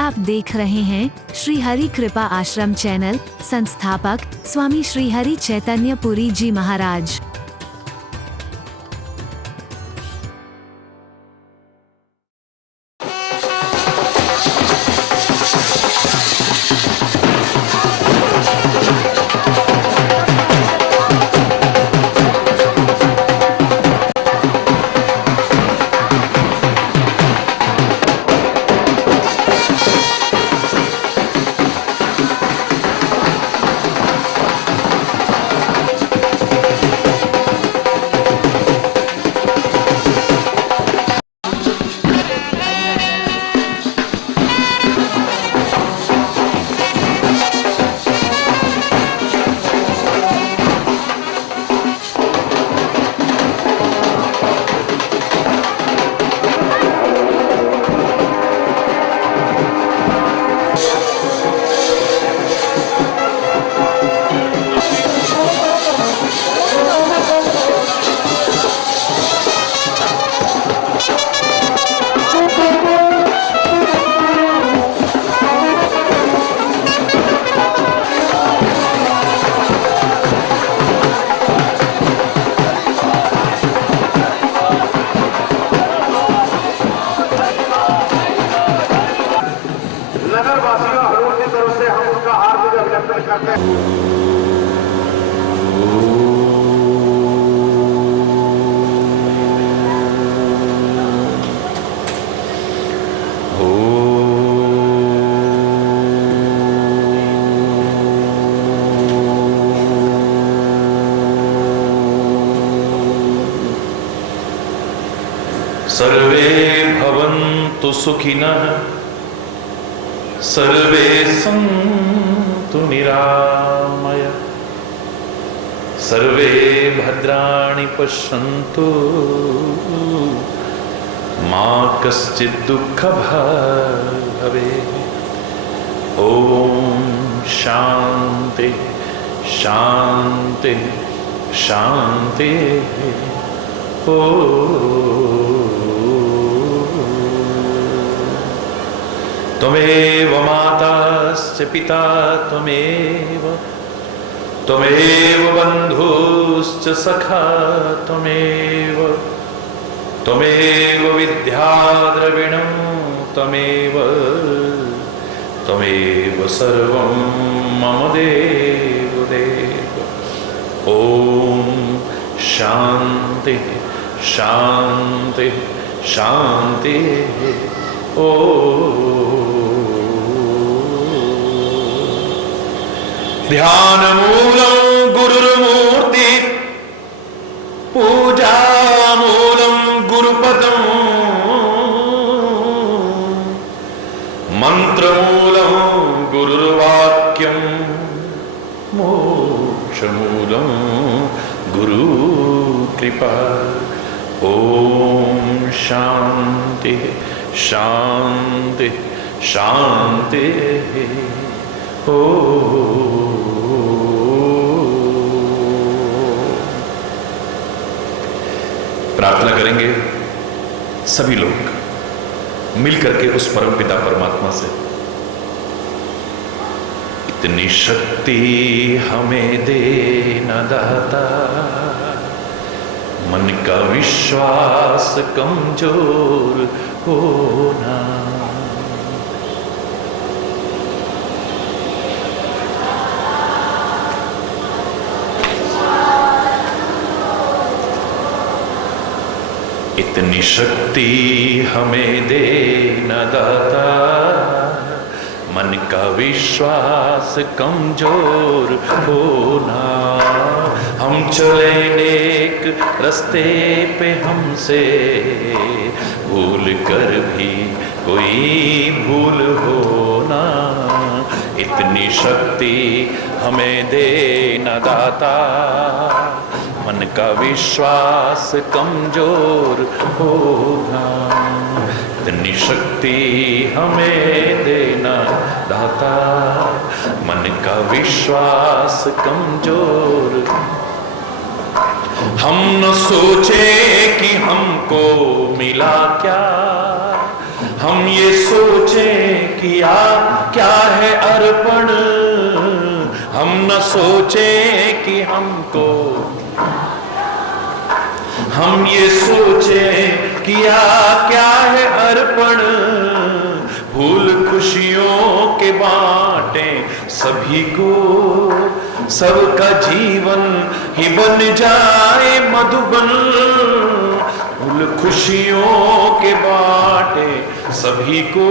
आप देख रहे हैं श्री हरि कृपा आश्रम चैनल। संस्थापक स्वामी श्री हरि चैतन्य पुरी जी महाराज। नगरवासियों हजूर की तरफ से हम उनका हार्दिक अभिनंदन करते हैं। सर्वे भवन्तु सुखिनः सर्वे सन्तु निरामया सर्वे भद्राणि पश्यन्तु मा कश्चित् दुःखभाग् भवेत्। ॐ शान्ति शान्ति शान्ति। त्वमेव माताश्च पिता त्वमेव बन्धुश्च सखा त्वमेव विद्या द्रविणं त्वमेव सर्वं मम देव देव। ॐ शान्ति शान्ति शान्ति। ध्यानमूलं गुरुर्मूर्ति पूजामूलं गुरुपदं मंत्रमूलं गुरुर्वाक्यं मोक्षमूलं गुरुकृपा। ॐ शान्ति शान्ति शान्ति। प्रार्थना करेंगे सभी लोग मिलकर के उस परम पिता परमात्मा से। इतनी शक्ति हमें देना दाता, मन का विश्वास कमजोर होना। इतनी शक्ति हमें देना दाता, मन का विश्वास कमजोर होना। हम चले नेक रास्ते पे, हमसे भूल कर भी कोई भूल होना। इतनी शक्ति हमें देना दाता, मन का विश्वास कमजोर होना। इतनी शक्ति हमें देना दाता, मन का विश्वास कमजोर। हम न सोचे कि हमको मिला क्या, हम ये सोचें किया क्या है अर्पण, हम न सोचें कि हमको, हम ये सोचें किया क्या है अर्पण, भूल खुशियों के बांटें सभी को, सबका जीवन ही बन जाए मधुबन, भूल खुशियों के बांटे सभी को,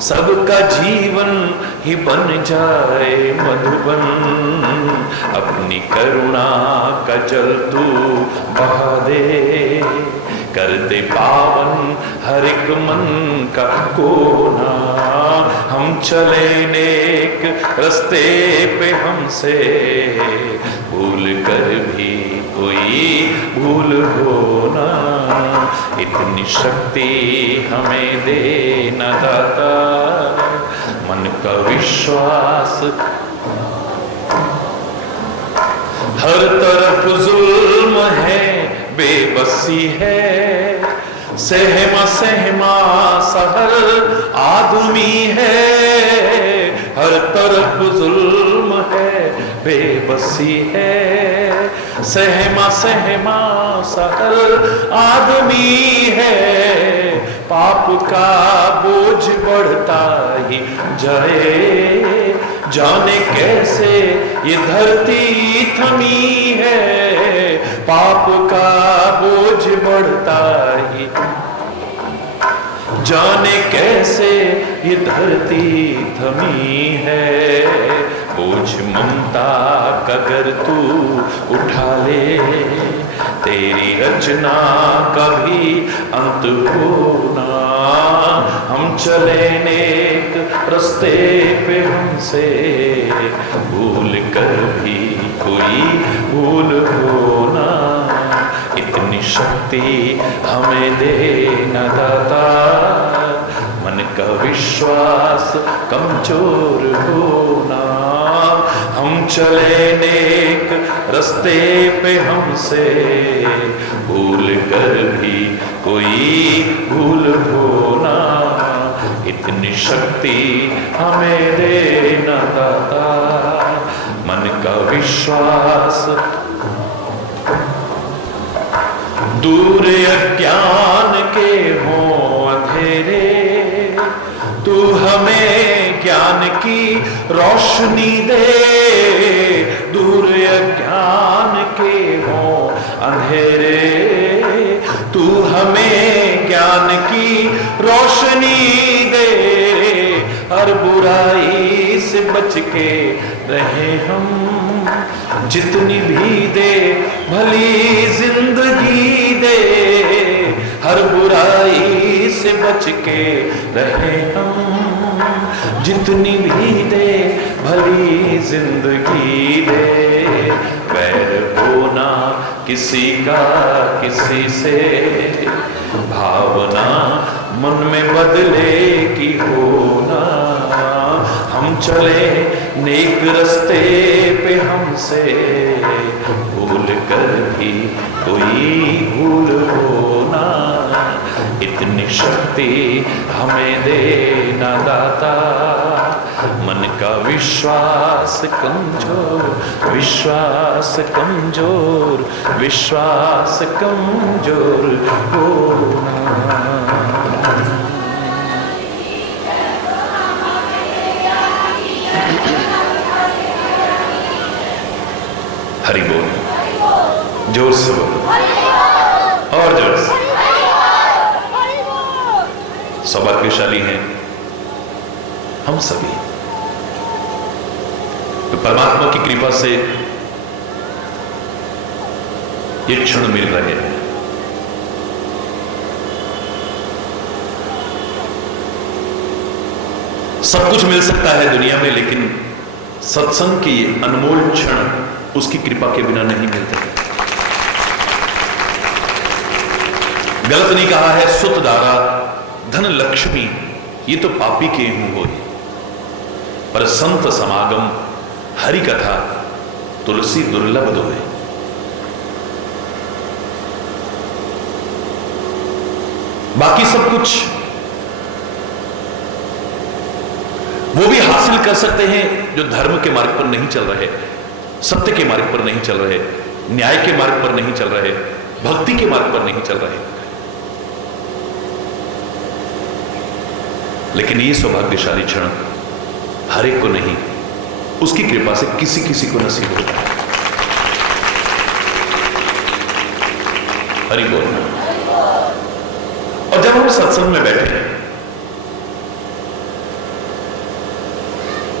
सबका जीवन ही बन जाए मधुबन, अपनी करुणा का जल तू बहा दे, कर दे पावन हर एक मन का कोना, हम चले नेक रास्ते पे हमसे भूल कर भी कोई भूल हो ना, इतनी शक्ति हमें दे न दाता, मन का विश्वास, हर तरफ जुल्म है बेबसी है, सहमा सहमा सहर आदमी है, हर तरफ जुल्म है बेबसी है, सहमा सहमा सहर आदमी है, पाप का बोझ बढ़ता ही जाए, जाने कैसे ये धरती थमी है, पाप का बोझ बढ़ता ही, जाने कैसे ये धरती थमी है, बोझ ममता का अगर तू उठा ले, तेरी रचना का भी अंत होना, हम चले नेक रास्ते पे हमसे भूल कर भी कोई भूल होना, इतनी शक्ति हमें देना दाता, मन का विश्वास कमजोर होना, हम चले नेक रास्ते पे हमसे भूल कर भी कोई भूल होना, इतनी शक्ति हमें देना दाता, मन का विश्वास, दूर अज्ञान के हों अंधेरे, तू हमें ज्ञान की रोशनी दे, दूर अज्ञान के हों अंधेरे, तू हमें ज्ञान की रोशनी दे, हर बुराई से बच के रहे हम, जितनी भी दे भली जिंदगी दे, हर बुराई से बच के रहे हम, जितनी भी दे भली जिंदगी दे, वैर होना किसी का किसी से, भावना मन में बदले की होना, हम चले नेक रास्ते पे हमसे भूल कर भी कोई भूल होना, इतनी शक्ति हमें देना दाता, मन का विश्वास कमजोर, विश्वास कमजोर, विश्वास कमजोर होना। हरि बोल, जोर से बोल, और जोर से। सौभाग्यशाली हैं हम सभी, तो परमात्मा की कृपा से ये क्षण मिल रहे हैं। सब कुछ मिल सकता है दुनिया में, लेकिन सत्संग की अनमोल क्षण उसकी कृपा के बिना नहीं मिलते। गलत नहीं कहा है, सुत दारा धन लक्ष्मी ये तो पापी के मुंह होए, पर संत समागम हरि कथा तुलसी दुर्लभ दोए। बाकी सब कुछ वो भी हासिल कर सकते हैं जो धर्म के मार्ग पर नहीं चल रहे, सत्य के मार्ग पर नहीं चल रहे, न्याय के मार्ग पर नहीं चल रहे, भक्ति के मार्ग पर नहीं चल रहे। लेकिन ये सौभाग्यशाली क्षण हर एक को नहीं, उसकी कृपा से किसी किसी को नसीब होता है। हरि बोल। और जब हम सत्संग में बैठे हैं,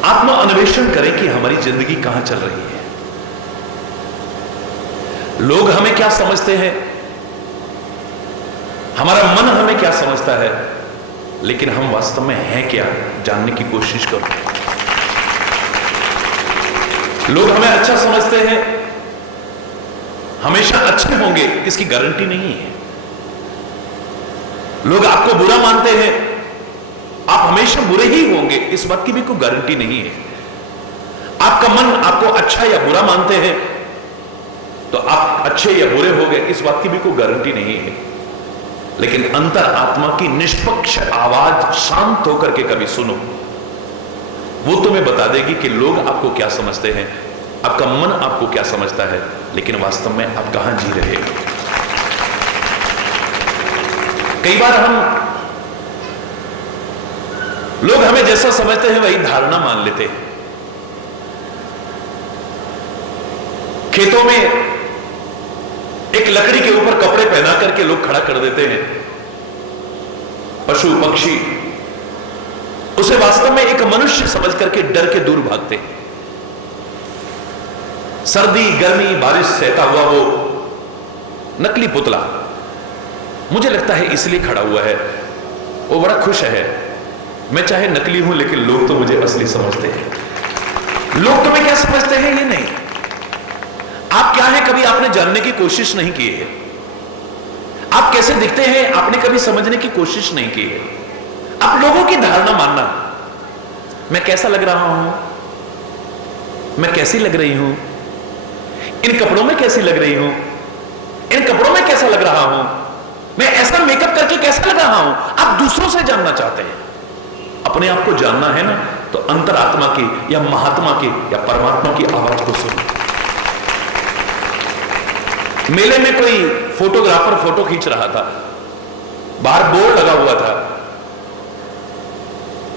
आत्म अन्वेषण करें कि हमारी जिंदगी कहां चल रही है। लोग हमें क्या समझते हैं, हमारा मन हमें क्या समझता है, लेकिन हम वास्तव में हैं क्या, जानने की कोशिश करो। लोग हमें अच्छा समझते हैं, हमेशा अच्छे होंगे इसकी गारंटी नहीं है। लोग आपको बुरा मानते हैं, आप हमेशा बुरे ही होंगे इस बात की भी कोई गारंटी नहीं है। आपका मन आपको अच्छा या बुरा मानते हैं तो आप अच्छे या बुरे हो गए इस बात की भी कोई गारंटी नहीं है। लेकिन अंतर आत्मा की निष्पक्ष आवाज शांत होकर के कभी सुनो, वो तुम्हें बता देगी कि लोग आपको क्या समझते हैं, आपका मन आपको क्या समझता है, लेकिन वास्तव में आप कहां जी रहे हो। कई बार लोग हमें जैसा समझते हैं वही धारणा मान लेते हैं। खेतों में एक लकड़ी के ऊपर कपड़े पहना करके लोग खड़ा कर देते हैं, पशु पक्षी उसे वास्तव में एक मनुष्य समझ करके डर के दूर भागते हैं। सर्दी गर्मी बारिश सहता हुआ वो नकली पुतला मुझे लगता है इसलिए खड़ा हुआ है, वो बड़ा खुश है, मैं चाहे नकली हूं लेकिन लोग तो मुझे असली समझते हैं। लोग तुम्हें क्या समझते हैं ये नहीं, आप क्या है कभी आपने जानने की कोशिश नहीं की है। आप कैसे दिखते हैं आपने कभी समझने की कोशिश नहीं की है। आप लोगों की धारणा मानना, मैं कैसा लग रहा हूं, मैं कैसी लग रही हूं, इन कपड़ों में कैसी लग रही हूं, इन कपड़ों में कैसा लग रहा हूं, मैं ऐसा मेकअप करके कैसा लग रहा हूं। आप दूसरों से जानना चाहते हैं, अपने आप को जानना है ना तो अंतरात्मा की या महात्मा की या परमात्मा की आवाज को सुनो। मेले में कोई फोटोग्राफर फोटो खींच रहा था, बाहर बोर्ड लगा हुआ था,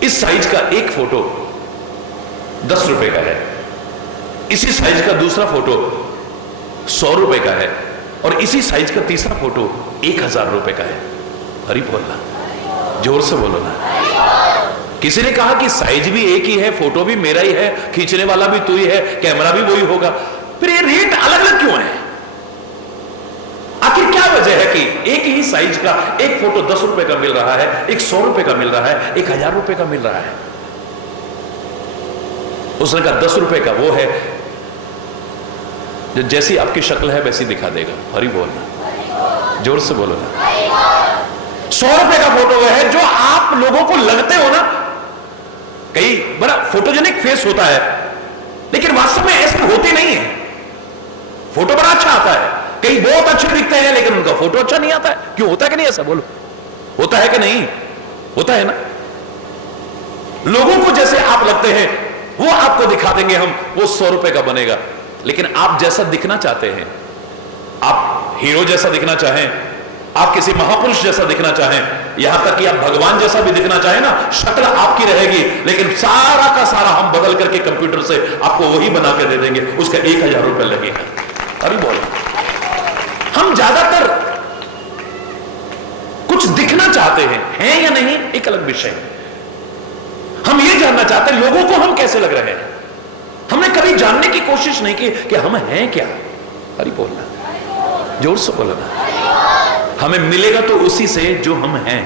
इस साइज का एक फोटो 10 रुपए का है, इसी साइज का दूसरा फोटो 100 रुपए का है, और इसी साइज का तीसरा फोटो 1000 रुपए का है। हरि बोलना, जोर से बोलो ना। किसी ने कहा कि साइज भी एक ही है, फोटो भी मेरा ही है, खींचने वाला भी तू ही है, कैमरा भी वही होगा, फिर ये रेट अलग अलग क्यों है? आखिर क्या वजह है कि एक ही साइज का एक फोटो 10 रुपए का मिल रहा है, एक 100 रुपए का मिल रहा है, 1000 रुपए का मिल रहा है। उसने कहा 10 रुपए का वो है जो जैसी आपकी शक्ल है वैसी दिखा देगा। हरि बोलना, जोर से बोलो ना। 100 रुपए का फोटो वो है जो आप लोगों को लगते हो ना, कई बड़ा फोटोजेनिक फेस होता है लेकिन वास्तव में ऐसा होती नहीं है। फोटो बड़ा अच्छा आता है, कई बहुत अच्छे दिखते हैं लेकिन उनका फोटो अच्छा नहीं आता है। क्यों होता है कि नहीं? ऐसा बोलो, होता है कि नहीं? होता है ना। लोगों को जैसे आप लगते हैं वो आपको दिखा देंगे हम, वो 100 रुपए का बनेगा। लेकिन आप जैसा दिखना चाहते हैं, आप हीरो जैसा दिखना चाहें, आप किसी महापुरुष जैसा दिखना चाहें, यहां तक कि आप भगवान जैसा भी दिखना चाहें ना, शक्ल आपकी रहेगी लेकिन सारा का सारा हम बदल करके कंप्यूटर से आपको वही बना के दे देंगे, उसका 1000 रुपए लगेगा। अरे बोलो, हम ज्यादातर कुछ दिखना चाहते हैं या नहीं एक अलग विषय। हम ये जानना चाहते हैं लोगों को हम कैसे लग रहे हैं। हमने कभी जानने की कोशिश नहीं की कि हम हैं क्या। अरे बोलना, जोर से बोलना। हमें मिलेगा तो उसी से जो हम हैं।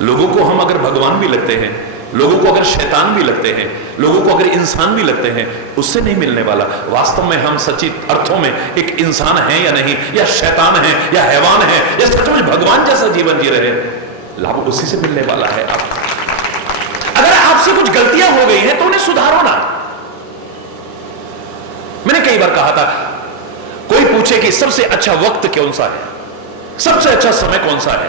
लोगों को हम अगर भगवान भी लगते हैं, लोगों को अगर शैतान भी लगते हैं, लोगों को अगर इंसान भी लगते हैं, उससे नहीं मिलने वाला। वास्तव में हम सच्ची अर्थों में एक इंसान हैं या नहीं, या शैतान है या हैवान है, या सचमुच भगवान जैसा जीवन जी रहे, लाभ उसी से मिलने वाला है। अगर आपसे कुछ गलतियां हो गई हैं तो उन्हें सुधारो ना। मैंने कई बार कहा था, कोई पूछे कि सबसे अच्छा वक्त कौन सा है, सबसे अच्छा समय कौन सा है,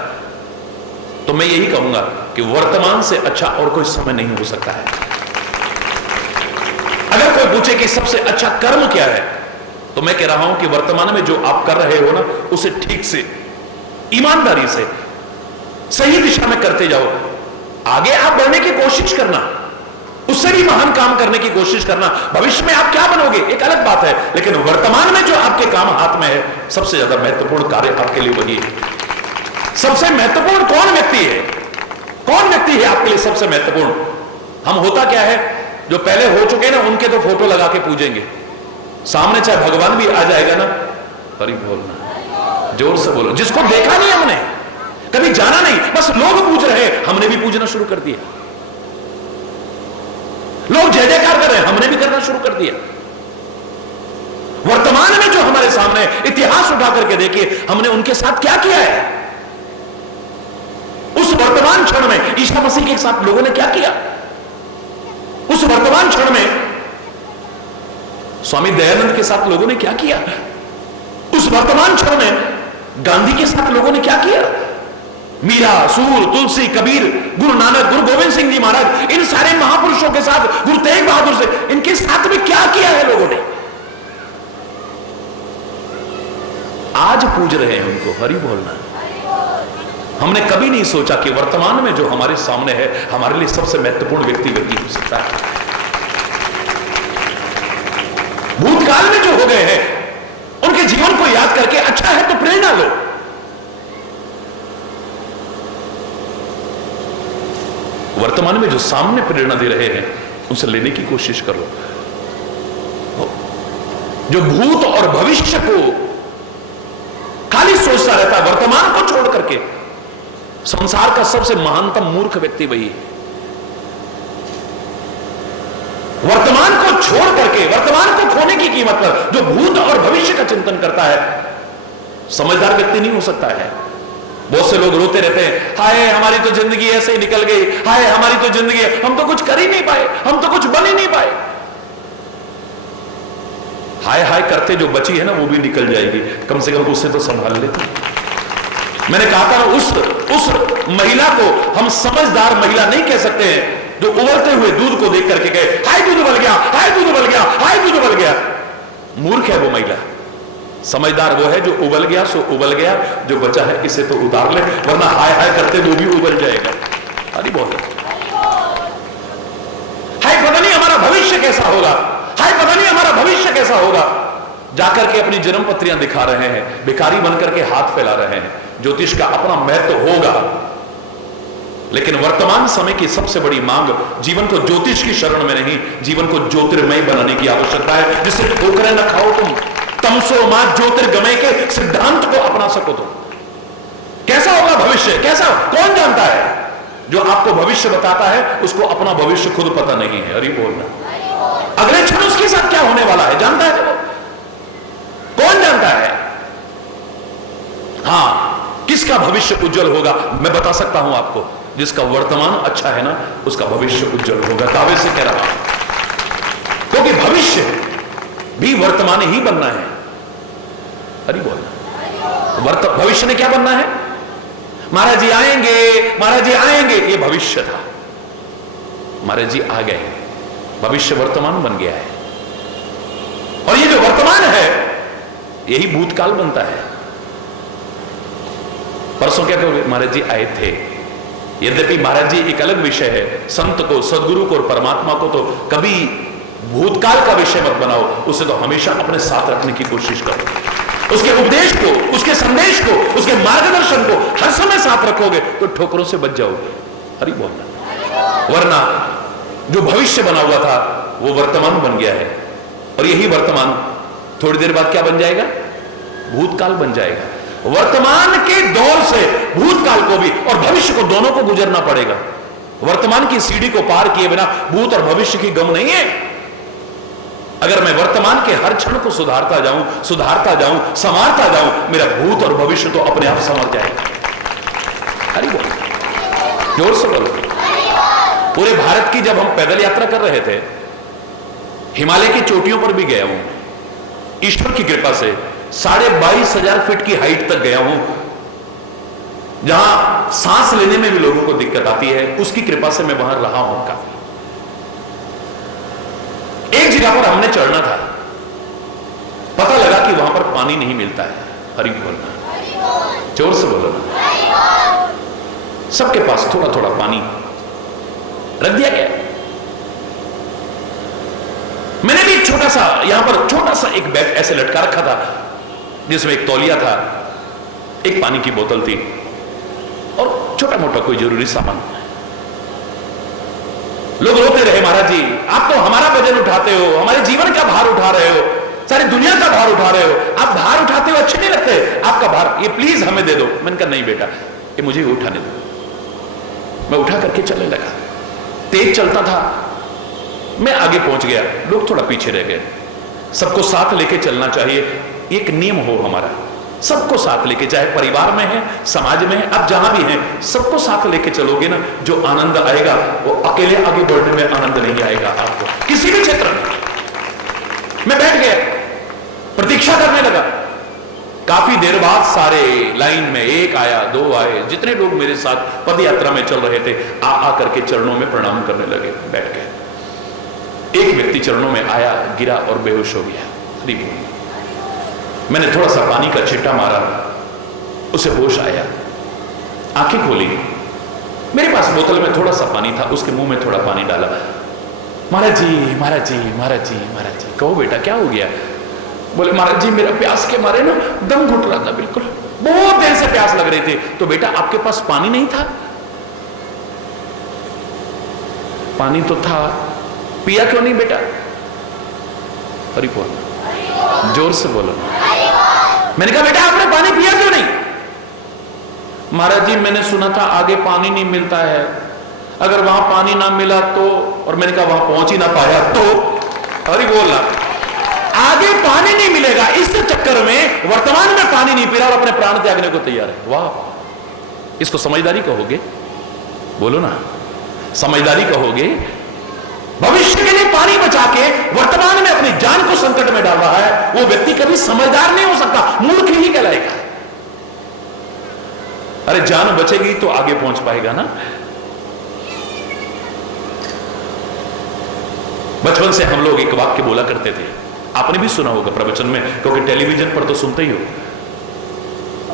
तो मैं यही कहूंगा कि वर्तमान से अच्छा और कोई समय नहीं हो सकता है। अगर कोई पूछे कि सबसे अच्छा कर्म क्या है, तो मैं कह रहा हूं कि वर्तमान में जो आप कर रहे हो ना, उसे ठीक से, ईमानदारी से, सही दिशा में करते जाओ। आगे आप बढ़ने की कोशिश करना, उससे भी महान काम करने की कोशिश करना। भविष्य में आप क्या बनोगे एक अलग बात है, लेकिन वर्तमान में जो आपके काम हाथ में है, सबसे ज्यादा महत्वपूर्ण कार्य आपके लिए वही है। सबसे महत्वपूर्ण कौन व्यक्ति है? कौन व्यक्ति है आपके लिए सबसे महत्वपूर्ण? हम होता क्या है, जो पहले हो चुके ना, उनके तो फोटो लगा के पूजेंगे। सामने चाहे भगवान भी आ जाएगा ना, हरि बोलना, जोर से बोलो। जिसको देखा नहीं हमने, कभी जाना नहीं, बस लोग पूज रहे, हमने भी पूजना शुरू कर दिया। लोग जय जयकार कर रहे हैं, हमने भी करना शुरू कर दिया। वर्तमान में जो हमारे सामने, इतिहास उठा करके देखिए, हमने उनके साथ क्या किया है। उस वर्तमान क्षण में ईसा मसीह के साथ लोगों ने क्या किया। उस वर्तमान क्षण में स्वामी दयानंद के साथ लोगों ने क्या किया। उस वर्तमान क्षण में गांधी के साथ लोगों ने क्या किया। मीरा, सूर, तुलसी, कबीर, गुरु नानक, गुरु गोविंद सिंह जी महाराज, इन सारे महापुरुषों के साथ, गुरु तेग बहादुर से, इनके साथ में क्या किया है लोगों ने। आज पूज रहे हैं उनको, हरि बोलना। हमने कभी नहीं सोचा कि वर्तमान में जो हमारे सामने है, हमारे लिए सबसे महत्वपूर्ण व्यक्ति हो सकता है। भूतकाल में जो हो गए हैं, उनके जीवन को याद करके अच्छा है तो प्रेरणा लो। वर्तमान में जो सामने प्रेरणा दे रहे हैं, उनसे लेने की कोशिश करो। जो भूत और भविष्य को खाली सोचता रहता है, वर्तमान को छोड़ करके, संसार का सबसे महानतम मूर्ख व्यक्ति वही है। वर्तमान को छोड़ करके, वर्तमान को खोने की कीमत पर जो भूत और भविष्य का चिंतन करता है, समझदार व्यक्ति नहीं हो सकता है। बहुत से लोग रोते रहते हैं, हाय हमारी तो जिंदगी ऐसे ही निकल गई, हाय हमारी तो जिंदगी, हम तो कुछ कर ही नहीं पाए, हम तो कुछ बन ही नहीं पाए। हाय हाय करते जो बची है ना, वो भी निकल जाएगी, कम से कम उससे तो संभाल लेते। मैंने कहा था ना, उस महिला को हम समझदार महिला नहीं कह सकते हैं जो उबलते हुए दूध को देख करके गए, हाय दूध उबल गया, हाय दूध उबल गया, हाय दूध उबल गया। मूर्ख है वो महिला। समझदार वो है जो उबल गया सो उबल गया, जो बचा है इसे तो उतार ले, वरना हाय हाय करते वो भी उबल जाएगा। अरे बोले, हाय पता नहीं हमारा भविष्य कैसा होगा, हाय पता नहीं हमारा भविष्य कैसा होगा। जाकर के अपनी जन्म पत्रियां दिखा रहे हैं, भिखारी बनकर के हाथ फैला रहे हैं। ज्योतिष का अपना महत्व होगा, लेकिन वर्तमान समय की सबसे बड़ी मांग जीवन को ज्योतिष की शरण में नहीं, जीवन को ज्योतिर्मय बनाने की आवश्यकता है, जिससे ठोकरें न खाओ तुम, तमसो मां ज्योतिर्गमय के सिद्धांत को अपना सको तुम। कैसा होगा भविष्य, कैसा, कौन जानता है। जो आपको भविष्य बताता है उसको अपना भविष्य खुद पता नहीं है। अरे बोलना, अगले क्षण उसके साथ क्या होने वाला है जानता है वो? कौन जानता है? हां, किसका भविष्य उज्जवल होगा मैं बता सकता हूं आपको, जिसका वर्तमान अच्छा है ना, उसका भविष्य उज्जवल होगा। दावे से कह रहा हूं, क्योंकि भविष्य भी वर्तमान ही बनना है। अरे बोलना, भविष्य ने क्या बनना है? महाराज जी आएंगे, महाराज जी आएंगे, ये भविष्य था। महाराज जी आ गए, भविष्य वर्तमान बन गया है। और ये जो वर्तमान है, यही भूतकाल बनता है। परसों क्या कहोगे, महाराज जी आए थे। यद्यपि महाराज जी एक अलग विषय है, संत को, सदगुरु को और परमात्मा को तो कभी भूतकाल का विषय मत बनाओ, उसे तो हमेशा अपने साथ रखने की कोशिश करो। उसके उपदेश को, उसके संदेश को, उसके मार्गदर्शन को हर समय साथ रखोगे तो ठोकरों से बच जाओगे। हरि बोलना, वरना जो भविष्य बना हुआ था वो वर्तमान बन गया है, और यही वर्तमान थोड़ी देर बाद क्या बन जाएगा? भूतकाल बन जाएगा। वर्तमान के दौर से भूतकाल को भी और भविष्य को दोनों को गुजरना पड़ेगा। वर्तमान की सीढ़ी को पार किए बिना भूत और भविष्य की गम नहीं है। अगर मैं वर्तमान के हर क्षण को सुधारता जाऊं, संवारता जाऊं, मेरा भूत और भविष्य तो अपने आप संवर जाएगा। हरि बोल, जोर से बोलो। पूरे भारत की जब हम पैदल यात्रा कर रहे थे, हिमालय की चोटियों पर भी गया हूं, ईश्वर की कृपा से 22,500 फीट की हाइट तक गया हूं। जहां सांस लेने में भी लोगों को दिक्कत आती है, उसकी कृपा से मैं वहां रहा हूं काफी। एक जगह पर हमने चढ़ना था, पता लगा कि वहां पर पानी नहीं मिलता है। हरि बोलना, जोर से बोलो ना। सबके पास थोड़ा थोड़ा पानी रख दिया गया। मैंने भी छोटा सा, यहां पर छोटा सा एक बैग ऐसे लटका रखा था, जिसमें एक तौलिया था, एक पानी की बोतल थी और छोटा मोटा कोई जरूरी सामान। लोग रोते रहे, महाराज जी आप तो हमारा वजन उठाते हो, हमारे जीवन का भार उठा रहे हो, सारी दुनिया का भार उठा रहे हो, आप भार उठाते हो अच्छे नहीं लगते, आपका भार ये प्लीज हमें दे दो। मैंने कहा नहीं बेटा, ये मुझे उठाने दो। मैं उठा करके चलने लगा, तेज चलता था, मैं आगे पहुंच गया, लोग थोड़ा पीछे रह गए। सबको साथ लेके चलना चाहिए, एक नियम हो हमारा, सबको साथ लेके, चाहे परिवार में है, समाज में है, आप जहां भी हैं, सबको साथ लेके चलोगे ना, जो आनंद आएगा वो अकेले आगे बढ़ने में आनंद नहीं आएगा आपको किसी भी क्षेत्र में। मैं बैठ गया, प्रतीक्षा करने लगा। काफी देर बाद सारे लाइन में, एक आया, दो आए, जितने लोग मेरे साथ पद यात्रा में चल रहे थे आ करके चरणों में प्रणाम करने लगे। बैठ गए। एक व्यक्ति चरणों में आया, गिरा और बेहोश हो गया। मैंने थोड़ा सा पानी का छिट्टा मारा, उसे होश आया, आंखें खोली, मेरे पास बोतल में थोड़ा सा पानी था, उसके मुंह में थोड़ा पानी डाला। महाराज जी महाराज जी महाराज जी महाराज जी। कहो बेटा क्या हो गया? बोले महाराज जी मेरा प्यास के मारे ना दम घुट रहा था, बिल्कुल बहुत देर से प्यास लग रही थी। तो बेटा आपके पास पानी नहीं था? पानी तो था, पिया क्यों नहीं बेटा? हरि बोल, जोर से बोलो। मैंने कहा बेटा आपने पानी पिया क्यों नहीं? महाराज जी मैंने सुना था आगे पानी नहीं मिलता है, अगर वहां पानी ना मिला तो, और मैंने कहा वहां पहुंच ही ना पाया तो। हरि बोलना, आगे पानी नहीं मिलेगा, इस चक्कर में वर्तमान में पानी नहीं पी रहा और अपने प्राण त्यागने को तैयार है। वाह, इसको समझदारी कहोगे? बोलो ना, समझदारी कहोगे? भविष्य के लिए पानी बचा के वर्तमान में अपनी जान को संकट में डाल रहा है, वो व्यक्ति कभी समझदार नहीं हो सकता, मूर्ख ही कहलाएगा। अरे जान बचेगी तो आगे पहुंच पाएगा ना। बचपन से हम लोग एक वाक्य बोला करते थे, आपने भी सुना होगा प्रवचन में, क्योंकि टेलीविजन पर तो सुनते ही हो।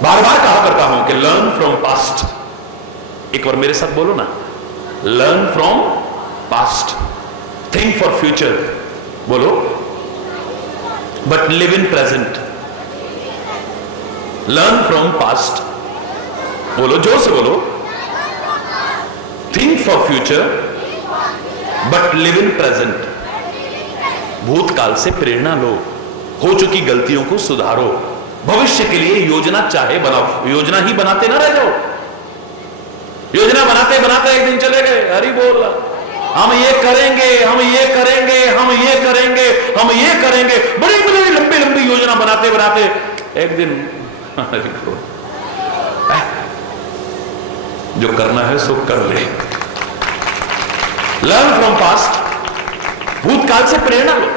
बार बार कहा करता हूं कि लर्न फ्रॉम पास्ट। एक बार मेरे साथ बोलो ना, learn from past, think for future. बोलो, but live in present. Learn from past, बोलो जोर से बोलो। Think for future but live in present. भूतकाल से प्रेरणा लो, हो चुकी गलतियों को सुधारो, भविष्य के लिए योजना चाहे बनाओ। योजना ही बनाते ना रह जाओ। योजना बनाते बनाते एक दिन चले गए, हरि बोल, हम ये करेंगे, हम ये करेंगे, हम ये करेंगे, हम ये करेंगे, बड़ी बड़ी लंबी लंबी योजना बनाते बनाते एक दिन जो करना है सो कर ले। लर्न फ्रॉम पास्ट, भूतकाल से प्रेरणा लो,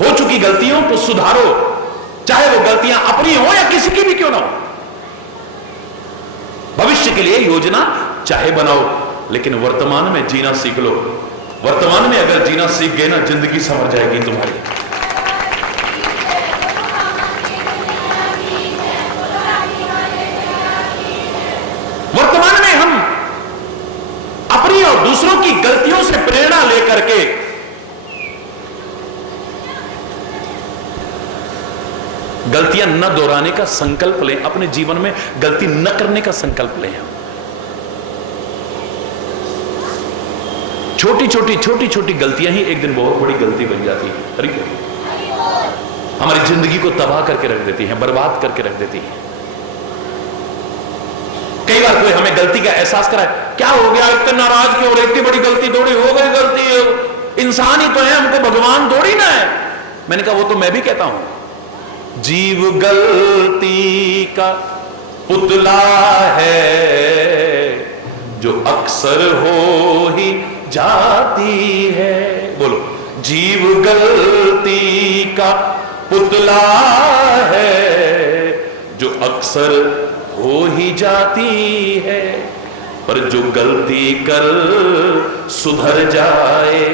हो चुकी गलतियों को सुधारो, चाहे वो गलतियां अपनी हो या किसी की भी क्यों ना हो। भविष्य के लिए योजना चाहे बनाओ, लेकिन वर्तमान में जीना सीख लो। वर्तमान में अगर जीना सीख गए ना, जिंदगी संवर जाएगी तुम्हारी। वर्तमान में हम अपनी और दूसरों की गलतियों से प्रेरणा लेकर के गलतियां न दोहराने का संकल्प लें, अपने जीवन में गलती न करने का संकल्प लें। छोटी छोटी छोटी छोटी गलतियां ही एक दिन बहुत बड़ी गलती बन जाती है। अरे हमारी जिंदगी को तबाह करके रख देती है, बर्बाद करके रख देती है। कई बार कोई हमें गलती का एहसास कराए, क्या हो गया इतने नाराज क्यों हो रहे, इतनी बड़ी गलती थोड़ी हो गई, गलती है, इंसान ही तो है, हमको भगवान थोड़ी ना है। मैंने कहा वो तो मैं भी कहता हूं, जीव गलती का पुतला है जो अक्सर हो ही जाती है। बोलो, जीव गलती का पुतला है जो अक्सर हो ही जाती है, पर जो गलती कर सुधर जाए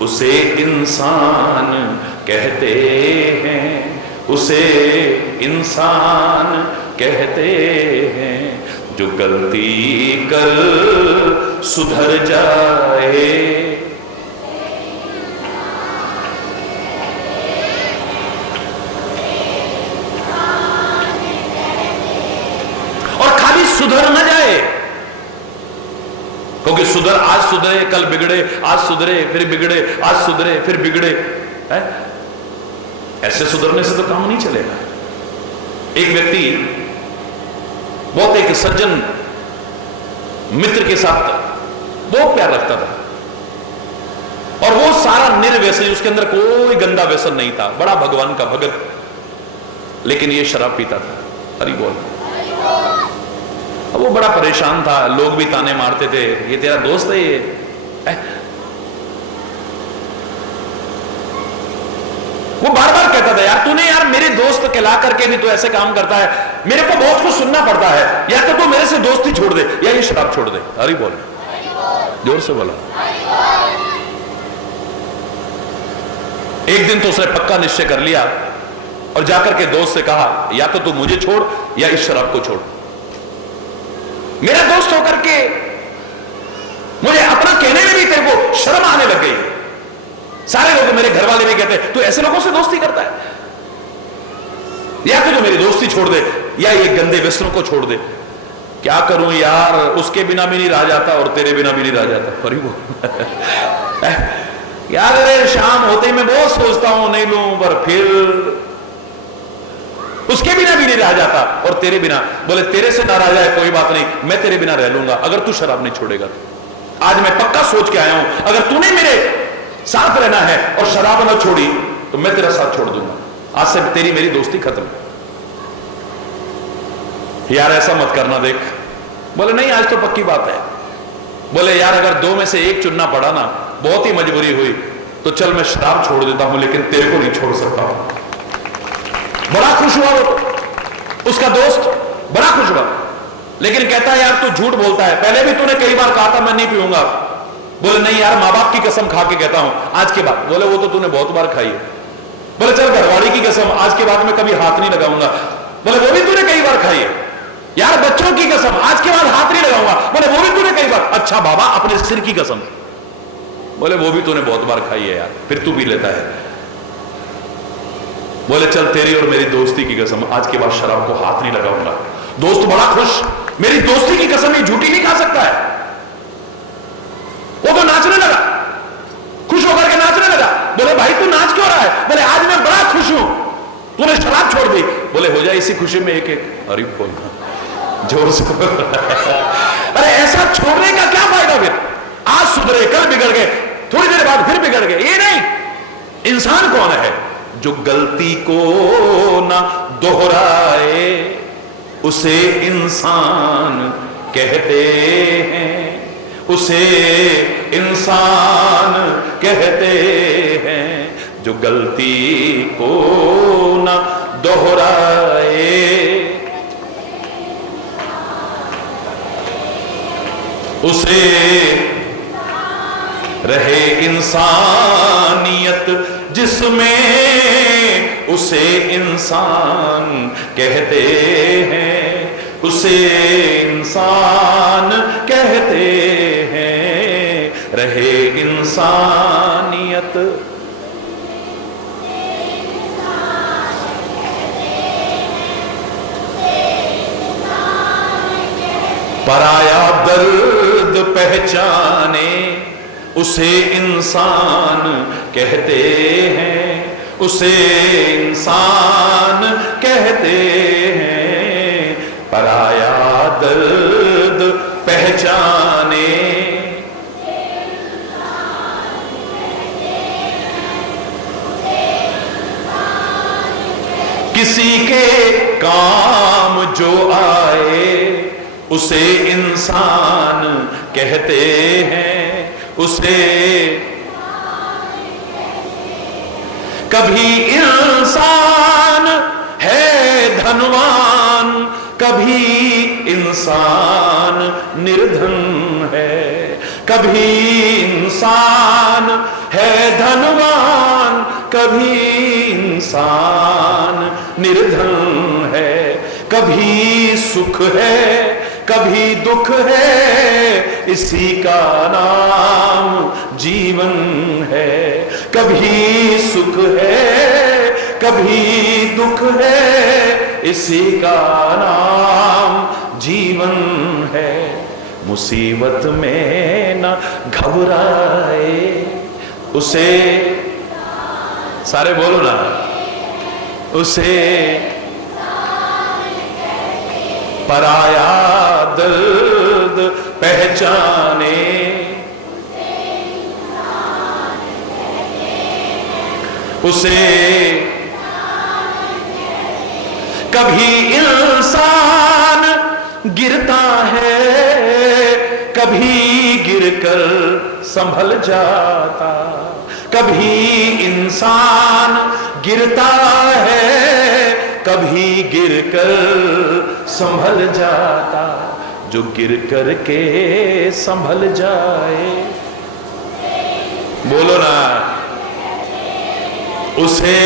उसे इंसान कहते हैं, उसे इंसान कहते हैं। जो गलती कर सुधर जाए। और खाली सुधर न जाए, क्योंकि आज सुधरे कल बिगड़े, आज सुधरे फिर बिगड़े, आज सुधरे फिर बिगड़े है? ऐसे सुधरने से तो काम नहीं चलेगा। एक व्यक्ति बहुत एक सज्जन मित्र के साथ बहुत प्यार रखता था, और वो सारा निर्व्यसन, उसके अंदर कोई गंदा व्यसन नहीं था, बड़ा भगवान का भगत, लेकिन ये शराब पीता था। हरि बोल। अब वो बड़ा परेशान था, लोग भी ताने मारते थे, ये तेरा दोस्त है ये है? वो बार बार कहता था, यार तूने यार मेरे दोस्त कहला करके भी तो ऐसे काम करता है, मेरे को बहुत कुछ सुनना पड़ता है, या तो तू मेरे से दोस्ती छोड़ दे या ये शराब छोड़ दे। हरि बोल, जोर से बोला। एक दिन तो उसने पक्का निश्चय कर लिया और जाकर के दोस्त से कहा, या तो तू मुझे छोड़ या इस शराब को छोड़। मेरा दोस्त होकर के मुझे अपना कहने में भी तेरे को शर्म आने लग गई। सारे लोग, मेरे घर वाले भी कहते तू ऐसे लोगों से दोस्ती करता है, या तो मेरी दोस्ती छोड़ दे या ये गंदे व्यसनों को छोड़ दे। क्या करूं यार, उसके बिना भी नहीं रह जाता और तेरे बिना भी नहीं रह जाता। अरे वो क्या करे, शाम होते मैं बहुत सोचता हूं नहीं लूं, पर फिर उसके बिना भी नहीं रह जाता और तेरे बिना। बोले तेरे से नाराज है, कोई बात नहीं, मैं तेरे बिना रह लूंगा अगर तू शराब नहीं छोड़ेगा तो। आज मैं पक्का सोच के आया हूं, अगर तूने मेरे साथ रहना है और शराब न छोड़ी तो मैं तेरा साथ छोड़ दूंगा। आज से तेरी मेरी दोस्ती खत्म। यार ऐसा मत करना, देख। बोले नहीं, आज तो पक्की बात है। बोले यार अगर दो में से एक चुनना पड़ा ना, बहुत ही मजबूरी हुई, तो चल मैं शराब छोड़ देता हूं, लेकिन तेरे को नहीं छोड़ सकता हूं। बड़ा खुश हुआ वो, उसका दोस्त बड़ा खुश हुआ, लेकिन कहता है यार तू झूठ बोलता है, पहले भी तूने कई बार कहा था मैं नहीं पीऊंगा। बोले नहीं यार, मां बाप की कसम खा के कहता हूं आज के बाद। बोले वो तो तूने बहुत बार खाई है। बोले चल घरवाली की कसम, आज के बाद मैं कभी हाथ नहीं लगाऊंगा। बोले वो भी तूने कई बार खाई है। यार बच्चों की कसम, आज के बाद हाथ नहीं लगाऊंगा। बोले वो भी तूने कई बार। अच्छा बाबा, अपने सिर की कसम। बोले वो भी तूने बहुत बार खाई है यार, फिर तू पी लेता है। बोले चल तेरी और मेरी दोस्ती की कसम, आज के बाद शराब को हाथ नहीं लगाऊंगा। दोस्त बड़ा खुश, मेरी दोस्ती की कसम ये झूठी नहीं खा सकता है। वो तो नाचने लगा, खुश होकर के नाचने लगा। बोले भाई तू नाच क्यों रहा है? बोले आज मैं बड़ा खुश हूं, तूने शराब छोड़ दी। बोले हो जाए इसी खुशी में एक एक। अरे बोल जोर से। अरे ऐसा छोड़ने का क्या फायदा फिर? आज सुधरे कल बिगड़ गए, थोड़ी देर बाद फिर बिगड़ गए। ये नहीं। इंसान कौन है? जो गलती को ना दोहराए उसे इंसान कहते हैं, उसे इंसान कहते हैं। जो गलती को ना दोहराए उसे रहे इंसानियत जिसमें, उसे इंसान कहते हैं, उसे इंसान कहते हैं। रहे इंसानियत। पराया दर्द पहचाने उसे इंसान कहते हैं, उसे इंसान कहते हैं। पराया दर्द पहचाने किसी के काम जो आए उसे इंसान कहते हैं, उसे कभी इंसान है धनवान, कभी इंसान निर्धन है, कभी इंसान है धनवान, कभी इंसान निर्धन है, कभी सुख है कभी दुख है, इसी का नाम जीवन है। कभी सुख है कभी दुख है, इसी का नाम जीवन है। मुसीबत में न घबराए उसे, सारे बोलो ना, उसे पराया दर्द पहचाने, उसे कभी इंसान गिरता है, कभी गिरकर संभल जाता, कभी इंसान गिरता है, कभी गिरकर संभल जाता। जो गिर कर के संभल जाए, बोलो ना, उसे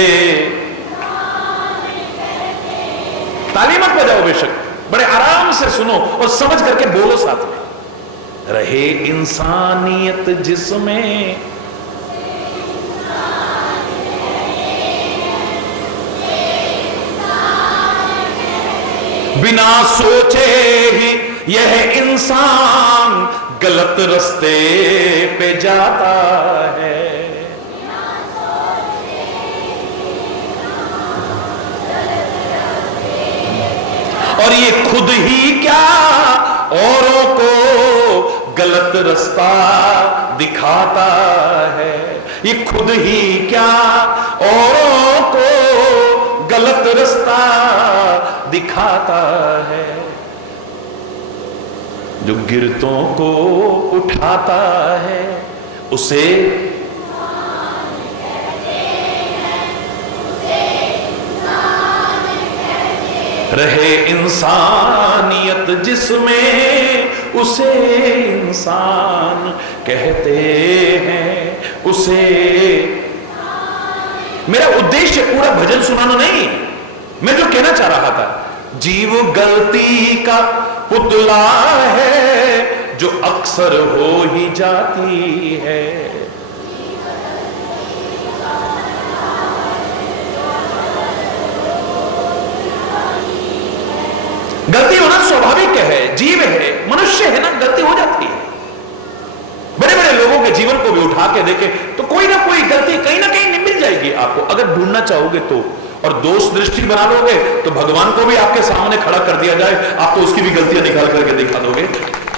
ताली मत बजाओ, बेशक बड़े आराम से सुनो और समझ करके बोलो साथ में। रहे इंसानियत जिसमें, बिना सोचे ही यह इंसान गलत रास्ते पे जाता है। और ये खुद ही क्या औरों को गलत रास्ता दिखाता है, ये खुद ही क्या औरों को गलत रास्ता दिखाता है। जो गिरतों को उठाता है उसे रहे इंसानियत जिसमें, उसे इंसान कहते हैं। उसे, मेरा उद्देश्य पूरा भजन सुनाना नहीं, मैं जो कहना चाह रहा था, जीव गलती का पुतला है जो अक्सर हो ही जाती है। गलती होना स्वाभाविक है, जीव है, मनुष्य है ना, गलती हो जाती है। बड़े बड़े लोगों के जीवन को भी उठा के देखे तो कोई ना कोई गलती कहीं ना कहीं मिल जाएगी आपको, अगर ढूंढना चाहोगे तो। और दोष दृष्टि बना लोगे तो भगवान को भी आपके सामने खड़ा कर दिया जाए, आप तो उसकी भी गलतियां निकाल करके दिखा दोगे।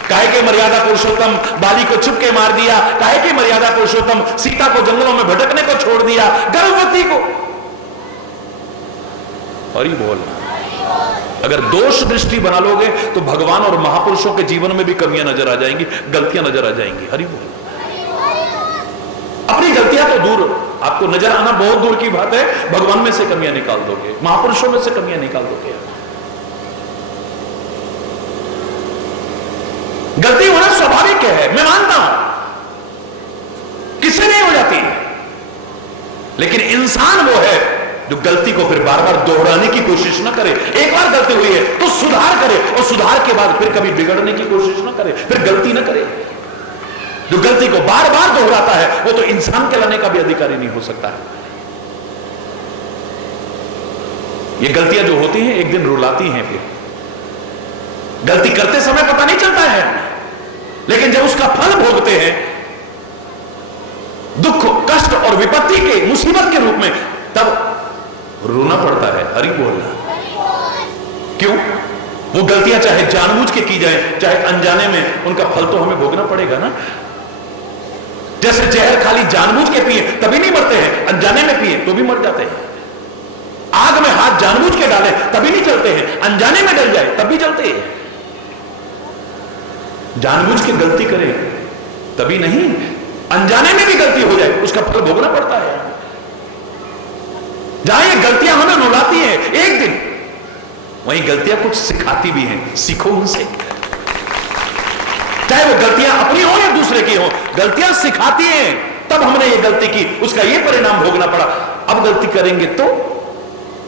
काहे के मर्यादा पुरुषोत्तम बाली को छुप के मार दिया, काहे के मर्यादा पुरुषोत्तम सीता को जंगलों में भटकने को छोड़ दिया, गर्भवती को। हरि बोल। अगर दोष दृष्टि बना लोगे तो भगवान और महापुरुषों के जीवन में भी कमियां नजर आ जाएंगी, गलतियां नजर आ जाएंगी। हरि बोल। अपनी गलतियां तो दूर, आपको नजर आना बहुत दूर की बात है, भगवान में से कमियां निकाल दोगे, महापुरुषों में से कमियां निकाल दोगे। गलती होना स्वाभाविक है, मैं मानता हूं, किससे नहीं हो जाती, लेकिन इंसान वो है जो गलती को फिर बार बार दोहराने की कोशिश ना करे। एक बार गलती हुई है तो सुधार करे, और सुधार के बाद फिर कभी बिगड़ने की कोशिश ना करे, फिर गलती ना करे। जो गलती को बार बार दोहराता है वो तो इंसान कहलाने का भी अधिकारी नहीं हो सकता है। ये गलतियां जो होती हैं एक दिन रुलाती हैं, फिर गलती करते समय पता नहीं चलता है, लेकिन जब उसका फल भोगते हैं दुख, कष्ट और विपत्ति के, मुसीबत के रूप में, तब रोना पड़ता है। हरि बोलना। क्यों? वो गलतियां चाहे जानबूझ के की जाए चाहे अनजाने में, उनका फल तो हमें भोगना पड़ेगा ना। जैसे जहर खाली जानबूझ के पिए तभी नहीं मरते हैं, अनजाने में पिए तो भी मर जाते हैं। आग में हाथ जानबूझ के डाले तभी नहीं चलते हैं, अनजाने में डल जाए तब भी जलते हैं। जानबूझ के गलती करें तभी नहीं, अनजाने में भी गलती हो जाए उसका फल भोगना पड़ता है। जहां ये गलतियां हमें रुलाती हैं, एक दिन वहीं गलतियां कुछ सिखाती भी हैं, सीखो उनसे। चाहे वो गलतियां अपनी हो या दूसरे की हो, गलतियां सिखाती हैं। तब हमने ये गलती की, उसका ये परिणाम भोगना पड़ा। अब गलती करेंगे तो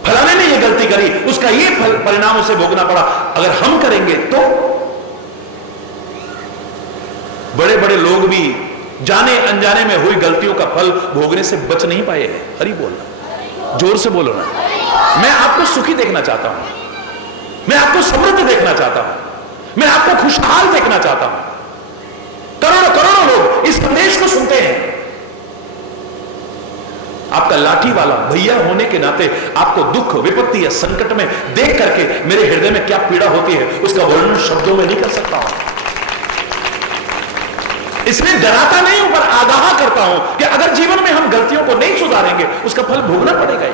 फलाने ने ये गलती करी, उसका ये परिणाम उसे भोगना पड़ा। अगर हम करेंगे तो बड़े बड़े लोग भी जाने अनजाने में हुई गलतियों का फल भोगने से बच नहीं पाए हैं। हरि बोलना, जोर से बोलो ना। मैं आपको सुखी देखना चाहता हूं, मैं आपको समृद्ध देखना चाहता हूं, मैं आपको खुशहाल देखना चाहता हूं। करोड़ों करोड़ों लोग इस संदेश को सुनते हैं। आपका लाठी वाला भैया होने के नाते आपको दुख, विपत्ति या संकट में देख करके मेरे हृदय में क्या पीड़ा होती है, उसका वर्णन शब्दों में नहीं कर सकता हूं। इसलिए डराता नहीं हूं, पर आगाह करता हूं कि अगर जीवन में हम गलतियों को नहीं सुधारेंगे, उसका फल भोगना पड़ेगा ही।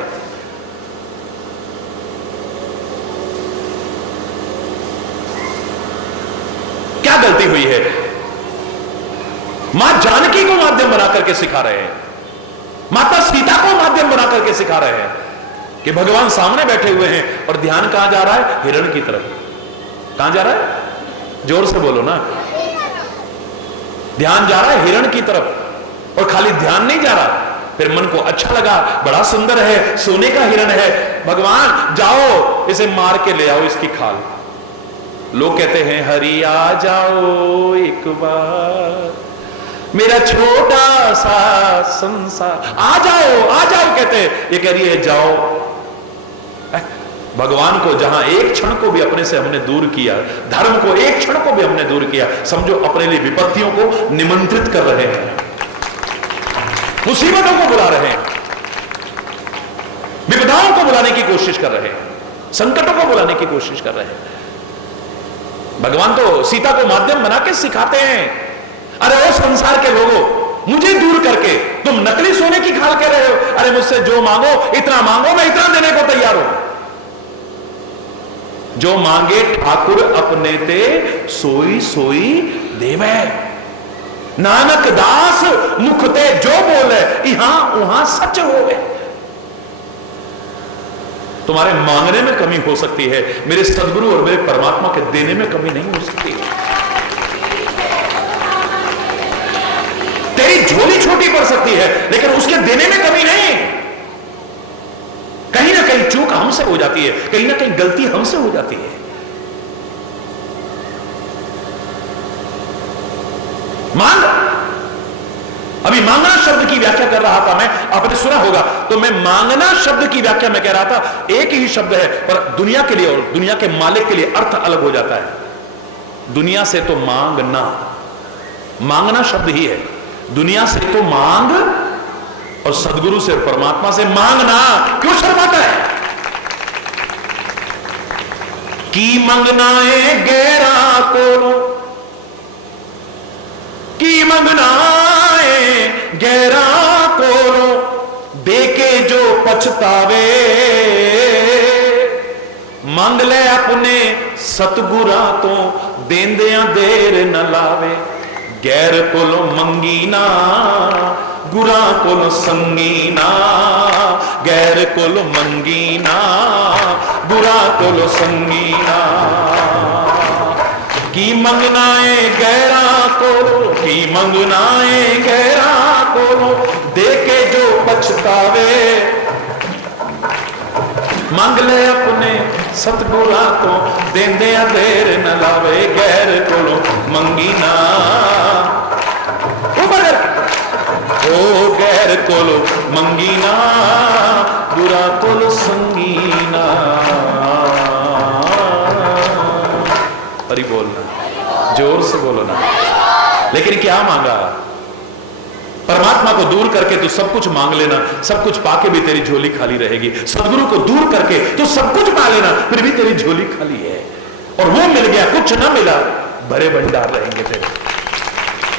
क्या गलती हुई है? मां जानकी को माध्यम बना करके सिखा रहे हैं, माता सीता को माध्यम बना करके सिखा रहे हैं कि भगवान सामने बैठे हुए हैं और ध्यान कहां जा रहा है? हिरण की तरफ। कहां जा रहा है? जोर से बोलो ना। ध्यान जा रहा है हिरण की तरफ, और खाली ध्यान नहीं जा रहा, फिर मन को अच्छा लगा, बड़ा सुंदर है, सोने का हिरण है, भगवान जाओ इसे मार के ले आओ, इसकी खाल। लोग कहते हैं हरि आ जाओ एक बार, मेरा छोटा सा संसार, आ जाओ कहते हैं। ये कह रही है जाओ। भगवान को जहां एक क्षण को भी अपने से हमने दूर किया, धर्म को एक क्षण को भी हमने दूर किया, समझो अपने लिए विपत्तियों को निमंत्रित कर रहे हैं, मुसीबतों को बुला रहे हैं, विपदाओं को बुलाने की कोशिश कर रहे हैं, संकटों को बुलाने की कोशिश कर रहे हैं। भगवान तो सीता को माध्यम बना के सिखाते हैं, अरे ओ संसार के लोगों, मुझे दूर करके तुम नकली सोने की खाल कह रहे हो। अरे मुझसे जो मांगो इतना मांगो, मैं इतना देने को तैयार हूं। जो मांगे ठाकुर अपने ते सोई सोई देवे, नानक दास मुख ते जो बोले, यहां वहां सच होवे। तुम्हारे मांगने में कमी हो सकती है, मेरे सदगुरु और मेरे परमात्मा के देने में कमी नहीं हो सकती। तेरी झोली छोटी पड़ सकती है, लेकिन उसके देने में कमी नहीं। कहीं ना कहीं चूक हमसे हो जाती है, कहीं ना कहीं गलती हमसे हो जाती है। मांग, अभी मांगना शब्द की व्याख्या कर रहा था मैं, आपने सुना होगा, तो मैं मांगना शब्द की व्याख्या में कह रहा था, एक ही शब्द है पर दुनिया के लिए और दुनिया के मालिक के लिए अर्थ अलग हो जाता है। दुनिया से तो मांगना, मांगना शब्द ही है, दुनिया से तो मांग और सदगुरु से परमात्मा से मांगना। क्यों शर्माता है? की मंगनाए गैरा को, की मंगनाए गैरा को, देके जो पछतावे, मंग ले अपने सतगुरा तो देंदियां देर न लावे। गैर कोलो मंगीना, गुरा कोलो संगीना, गैर कोलो मंगीना, गुरा कोलो संगीना। की मंगनाए गैरा कोलो, की मंगनाए गैरा कोलो, देके जो पछतावे, मंग ले अपने सतगुरा तो देंदे देर न लावे। गैर कोलो मंगीना, ओ गैर कोलो मंगीना, बुरा कोलो संगीना। हरि बोलना, जोर से बोलो ना। लेकिन क्या मांगा? परमात्मा को दूर करके तो सब कुछ मांग लेना, सब कुछ पाके भी तेरी झोली खाली रहेगी। सदगुरु को दूर करके तो सब कुछ पा लेना, फिर भी तेरी झोली खाली है। और वो मिल गया, कुछ ना मिला, भरे भंडार रहेंगे तेरे।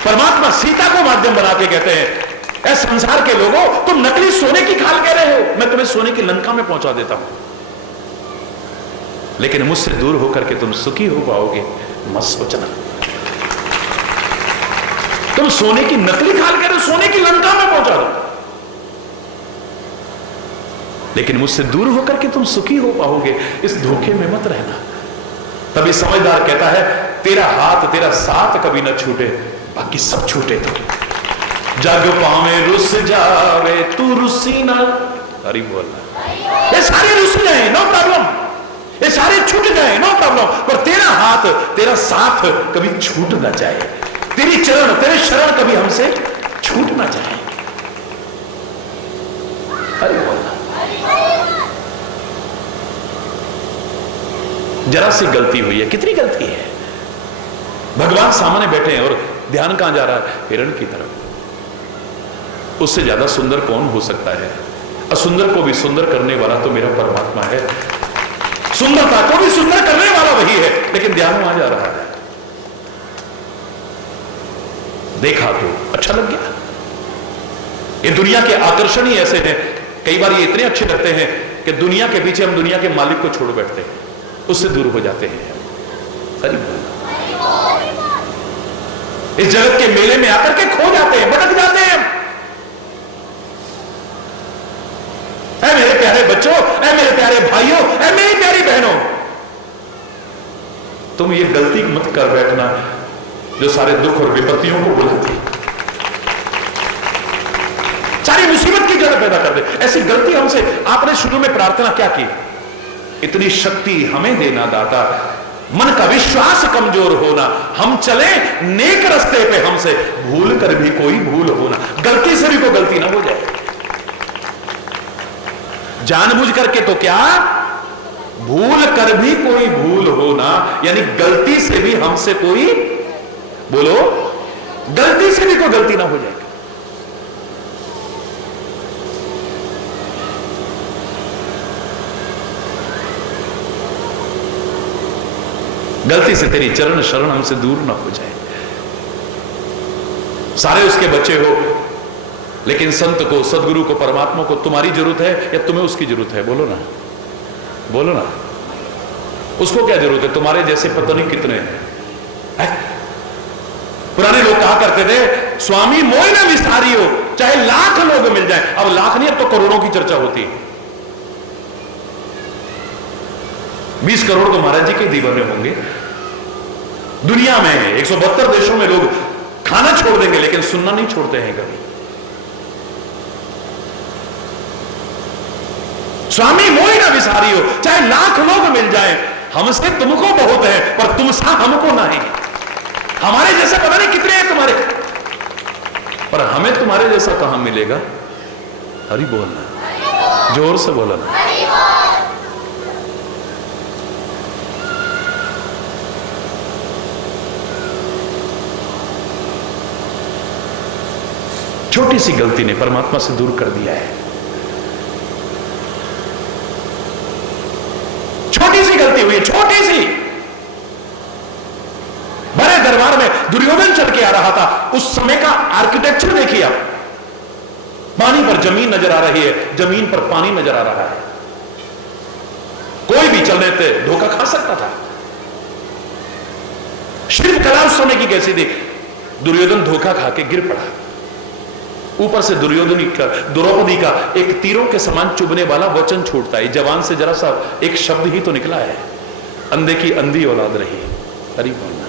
परमात्मा सीता को माध्यम बना के कहते हैं, ऐ संसार के लोगों, तुम नकली सोने की खाल कह रहे हो, मैं तुम्हें सोने की लंका में पहुंचा देता हूं, लेकिन मुझसे दूर होकर के तुम सुखी हो पाओगे मत सोचना। तुम सोने की नकली खाल कह रहे हो, सोने की लंका में पहुंचा दो। लेकिन मुझसे दूर होकर के तुम सुखी हो पाओगे, इस धोखे में मत रहना। तभी समझदार कहता है तेरा हाथ तेरा साथ कभी ना छूटे, बाकी सब छूटे तो जग पावे रुस जावे तू रुसी ना। अरे बोलना ये सारे रुस जाए नो प्रॉब्लम, ये सारे छूट जाए नो प्रॉब्लम, पर तेरा हाथ तेरा साथ कभी छूट ना जाए, तेरी चरण तेरे शरण कभी हमसे छूट ना जाए। अरे बोलना जरा सी गलती हुई है, कितनी गलती है। भगवान सामने बैठे हैं और ध्यान कहां जा रहा है? हिरण की तरफ। उससे ज्यादा सुंदर कौन हो सकता है? असुंदर को भी सुंदर करने वाला तो मेरा परमात्मा है, सुंदरता को भी सुंदर करने वाला वही है, लेकिन ध्यान वहां जा रहा है। देखा तो अच्छा लग गया। ये दुनिया के आकर्षण ही ऐसे हैं, कई बार ये इतने अच्छे लगते हैं कि दुनिया के पीछे हम दुनिया के मालिक को छोड़ बैठते हैं, उससे दूर हो जाते हैं। इस जगत के मेले में आकर के खो जाते हैं, भटक जाते हैं। ऐ मेरे प्यारे बच्चों, ऐ मेरे प्यारे भाइयों, ऐ मेरी प्यारी बहनों, तुम ये गलती मत कर बैठना जो सारे दुख और विपत्तियों को बुलाती, सारी मुसीबत की जड़ पैदा कर दे। ऐसी गलती हमसे आपने शुरू में प्रार्थना क्या की? इतनी शक्ति हमें देना दाता, मन का विश्वास कमजोर होना, हम चले नेक रास्ते पे, हमसे भूल कर भी कोई भूल होना, गलती से भी कोई गलती ना हो जाए। जानबूझ करके तो क्या, भूल कर भी कोई भूल होना, यानी गलती से भी हमसे कोई, बोलो, गलती से भी कोई गलती ना हो जाए। गलती से तेरी चरण शरण हमसे दूर ना हो जाए। सारे उसके बच्चे हो, लेकिन संत को, सदगुरु को, परमात्मा को तुम्हारी जरूरत है या तुम्हें उसकी जरूरत है? बोलो ना, बोलो ना। उसको क्या जरूरत है? तुम्हारे जैसे पता नहीं कितने हैं। पुराने लोग कहा करते थे स्वामी मोय ना विस्तारियो, चाहे लाख लोग मिल जाए। अब लाख नहीं, अब तो करोड़ों की चर्चा होती है। 20 करोड़ तो महाराज जी के दीवाने होंगे। दुनिया में 172 देशों में लोग खाना छोड़ देंगे, लेकिन सुनना नहीं छोड़ते हैं कभी। स्वामी मोय ना विसारियो, चाहे लाख लोग मिल जाएं, हमसे तुमको बहुत है, पर तुमसा हमको नहीं। हमारे जैसा पता नहीं कितने हैं तुम्हारे, पर हमें तुम्हारे जैसा कहां मिलेगा? हरि बोलना, जोर से बोलना। छोटी सी गलती ने परमात्मा से दूर कर दिया है। छोटी सी गलती हुई है, छोटी सी। बड़े दरबार में दुर्योधन चल के आ रहा था, उस समय का आर्किटेक्चर देखिए आप। पानी पर जमीन नजर आ रही है, जमीन पर पानी नजर आ रहा है। कोई भी चलने से धोखा खा सकता था। शिल्पकला उस समय की कैसी थी? दुर्योधन धोखा खा के गिर पड़ा। ऊपर से द्रौपदी का एक तीरों के समान चुभने वाला वचन छूटता है। जवान से जरा सा एक शब्द ही तो निकला है, अंधे की अंधी औलाद रही। हरि बोलना।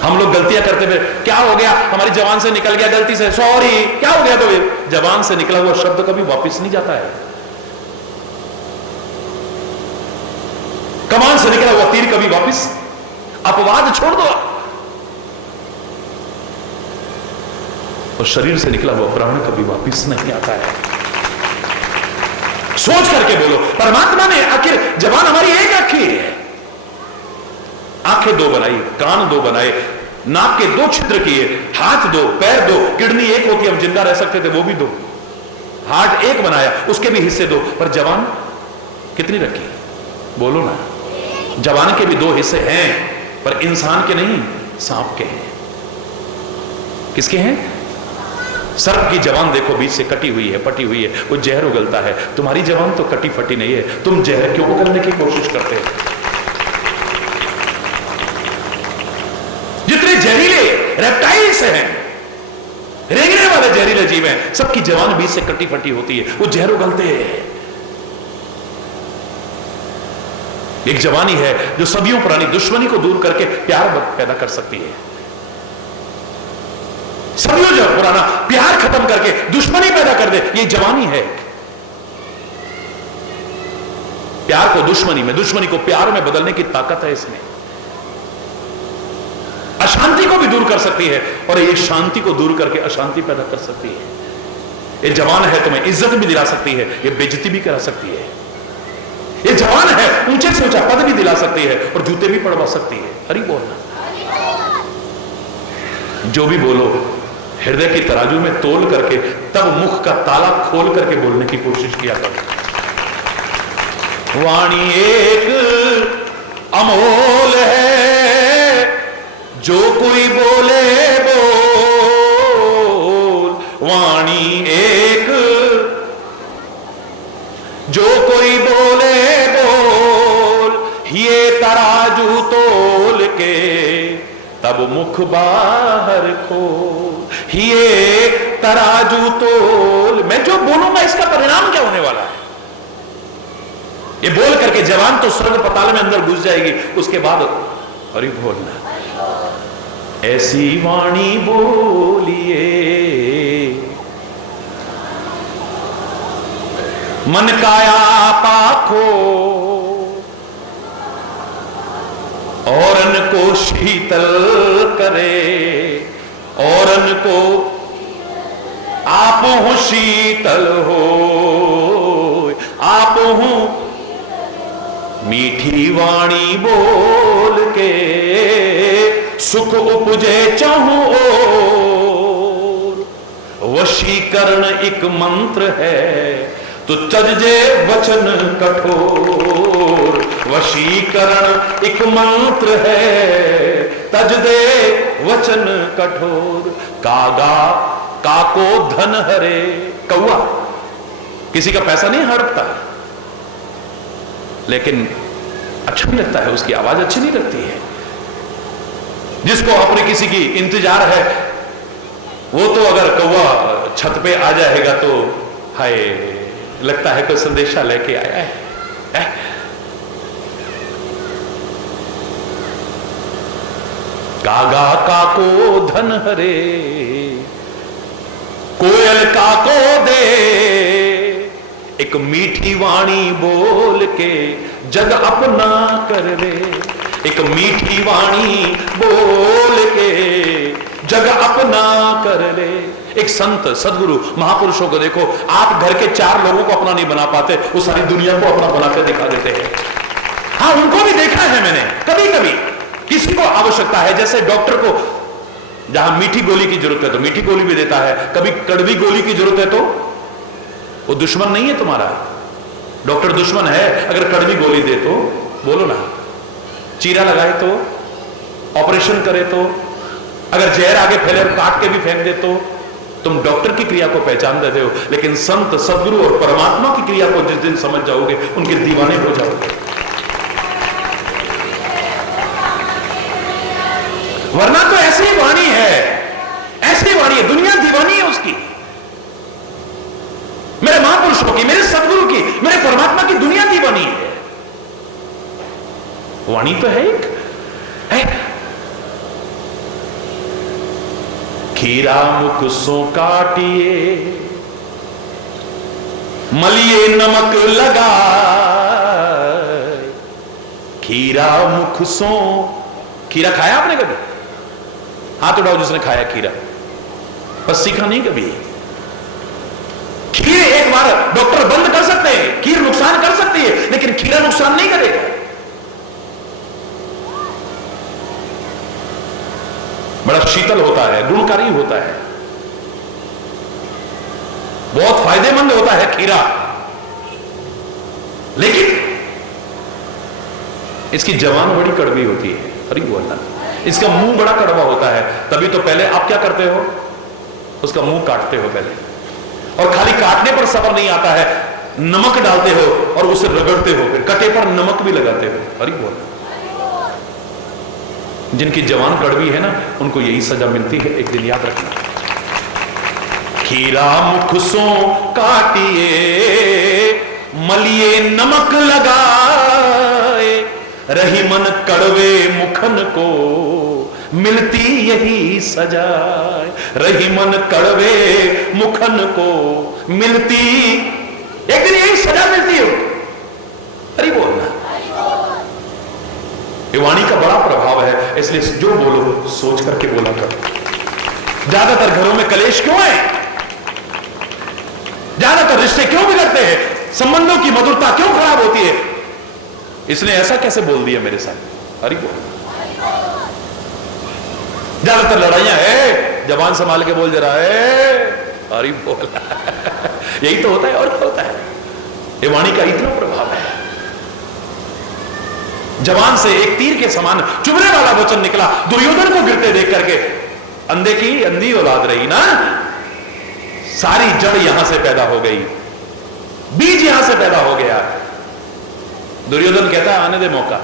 हम लोग गलतियां करते हुए, क्या हो गया, हमारी जवान से निकल गया गलती से, सॉरी, क्या हो गया? तो जवान से निकला हुआ शब्द कभी वापस नहीं जाता है। कमान से निकला हुआ तीर कभी वापस, अपवाद छोड़ दो, और शरीर से निकला हुआ प्राण कभी वापस नहीं आता है। सोच करके बोलो, परमात्मा ने आखिर जबान हमारी एक रखी है, आंखें 2 बनाई, कान 2 बनाए, नाक के 2 छिद्र किए, हाथ 2, पैर 2, किडनी एक होती हम जिंदा रह सकते थे, वो भी 2, हार्ट 1 बनाया, उसके भी हिस्से 2, पर जबान कितनी रखी? बोलो ना। जबान के भी 2 हिस्से हैं, पर इंसान के नहीं, सांप के हैं। किसके हैं? सर्प की जबान देखो, बीच से कटी हुई है, पटी हुई है, वो जहर उगलता है। तुम्हारी जबान तो कटी फटी नहीं है, तुम जहर क्यों उगलने की कोशिश करते हो? जितने जहरीले रेप्टाइल्स हैं, रेंगने वाले बड़े जहरीले जीव हैं, सबकी जवान बीच से कटी फटी होती है, वो जहर उगलते हैं। एक जवानी है जो सदियों पुरानी दुश्मनी को दूर करके प्यार पैदा कर सकती है। सदियों जो पुराना प्यार खत्म करके दुश्मनी पैदा कर दे, ये जवानी है। प्यार को दुश्मनी में, दुश्मनी को प्यार में बदलने की ताकत है इसमें। अशांति को भी दूर कर सकती है और ये शांति को दूर करके अशांति पैदा कर सकती है। ये जवान है, तुम्हें इज्जत भी दिला सकती है, ये बेइज्जती भी करा सकती है। ये जवान है, ऊंचे से ऊंचा पद भी दिला सकती है और जूते भी पड़वा सकती है। हरि बोलना, जो भी बोलो हृदय की तराजू में तोल करके, तब मुख का ताला खोल करके बोलने की कोशिश किया करो। वाणी एक अमोल है, जो कोई बोले बोल। वाणी एक, जो कोई बोले बोल। ये तराजू तोल के तब मुख बाहर खोल। ये तराजू तोल, मैं जो बोलूंगा इसका परिणाम क्या होने वाला है। ये बोल करके जवान तो स्वर्ग पताल में अंदर घुस जाएगी, उसके बाद हरि बोलना, ऐसी वाणी बोलिए मन काया पाखो, औरन को शीतल करे, औरन को आप हो शीतल हो, आप हो मीठी वाणी बोल के सुख उपजे चाहूं ओर। वशीकरण एक मंत्र है तो तजजे वचन कठोर। वशीकरण एक मंत्र है तज दे वचन कठोर। कागा काको धन हरे, कौआ किसी का पैसा नहीं हड़पता, लेकिन अच्छा नहीं लगता है, उसकी आवाज अच्छी नहीं लगती है। जिसको अपने किसी की इंतजार है, वो तो अगर कौवा छत पे आ जाएगा तो हाय, लगता है कोई संदेशा लेके आया है। कागा काको धन हरे, कोयल काको दे। एक मीठी वाणी बोल के जग अपना कर ले। एक मीठी वाणी बोल के जग अपना कर ले। एक संत सदगुरु महापुरुषों को देखो, आप घर के 4 लोगों को अपना नहीं बना पाते, वो सारी दुनिया को अपना बनाकर दिखा देते हैं। हाँ, उनको भी देखा है मैंने। कभी कभी किसी को आवश्यकता है, जैसे डॉक्टर को जहां मीठी गोली की जरूरत है तो मीठी गोली भी देता है, कभी कड़वी गोली की जरूरत है तो वो दुश्मन नहीं है तुम्हारा। डॉक्टर दुश्मन है अगर कड़वी गोली दे तो, बोलो ना। चीरा लगाए तो, ऑपरेशन करे तो, अगर जहर आगे फैले और काट के भी फेंक दे तो तुम डॉक्टर की क्रिया को पहचान देते हो। लेकिन संत सदगुरु और परमात्मा की क्रिया को जिस दिन समझ जाओगे, उनके दीवाने हो जाओगे। वरना तो ऐसी वाणी है, ऐसी वाणी है, दुनिया दीवानी है उसकी। मेरे महापुरुषों की, मेरे सदगुरु की, मेरे परमात्मा की दुनिया दीवानी है। वाणी तो है एक है। खीरा मुख सो काटिए, मलिए नमक लगा। खीरा मुख सो, खीरा खाया आपने कभी? हाथ उठाओ जिसने खाया खीरा, बस सीखा नहीं कभी। खीर एक बार डॉक्टर बंद कर सकते हैं, खीर नुकसान कर सकती है, लेकिन खीरा नुकसान नहीं करेगा। बड़ा शीतल होता है, गुणकारी होता है, बहुत फायदेमंद होता है खीरा, लेकिन इसकी जवान बड़ी कड़वी होती है। अरे बोलना, इसका मुंह बड़ा कड़वा होता है। तभी तो पहले आप क्या करते हो, उसका मुंह काटते हो पहले, और खाली काटने पर सब्र नहीं आता है, नमक डालते हो और उसे रगड़ते हो, फिर कटे पर नमक भी लगाते हो। अरे बोलना, जिनकी जवान कड़वी है ना, उनको यही सजा मिलती है, एक दिन याद रखना। खीरा मुख सो काटिए, मलिए नमक लगाए, रही मन कड़वे मुखन को, मिलती यही सजाए। रही मन कड़वे मुखन को, मिलती एक दिन यही सजा मिलती है। अरे बोलना, ये वाणी का बड़ा प्रभाव है, इसलिए जो बोलो सोच करके बोला करो। ज्यादातर घरों में कलेश क्यों है? ज्यादातर रिश्ते क्यों बिगड़ते हैं? संबंधों की मधुरता क्यों खराब होती है? इसने ऐसा कैसे बोल दिया मेरे साथ? अरे बोल। ज्यादातर लड़ाइयां है, जबान संभाल के बोल जरा है, अरे बोल। यही तो होता है, और क्या होता है? ये वाणी का इतना प्रभाव है। जबान से एक तीर के समान चुभने वाला वचन निकला। दुर्योधन को गिरते देख करके अंधे की अंधी औलाद रही ना, सारी जड़ यहां से पैदा हो गई, बीज यहां से पैदा हो गया। दुर्योधन कहता है आने दे मौका,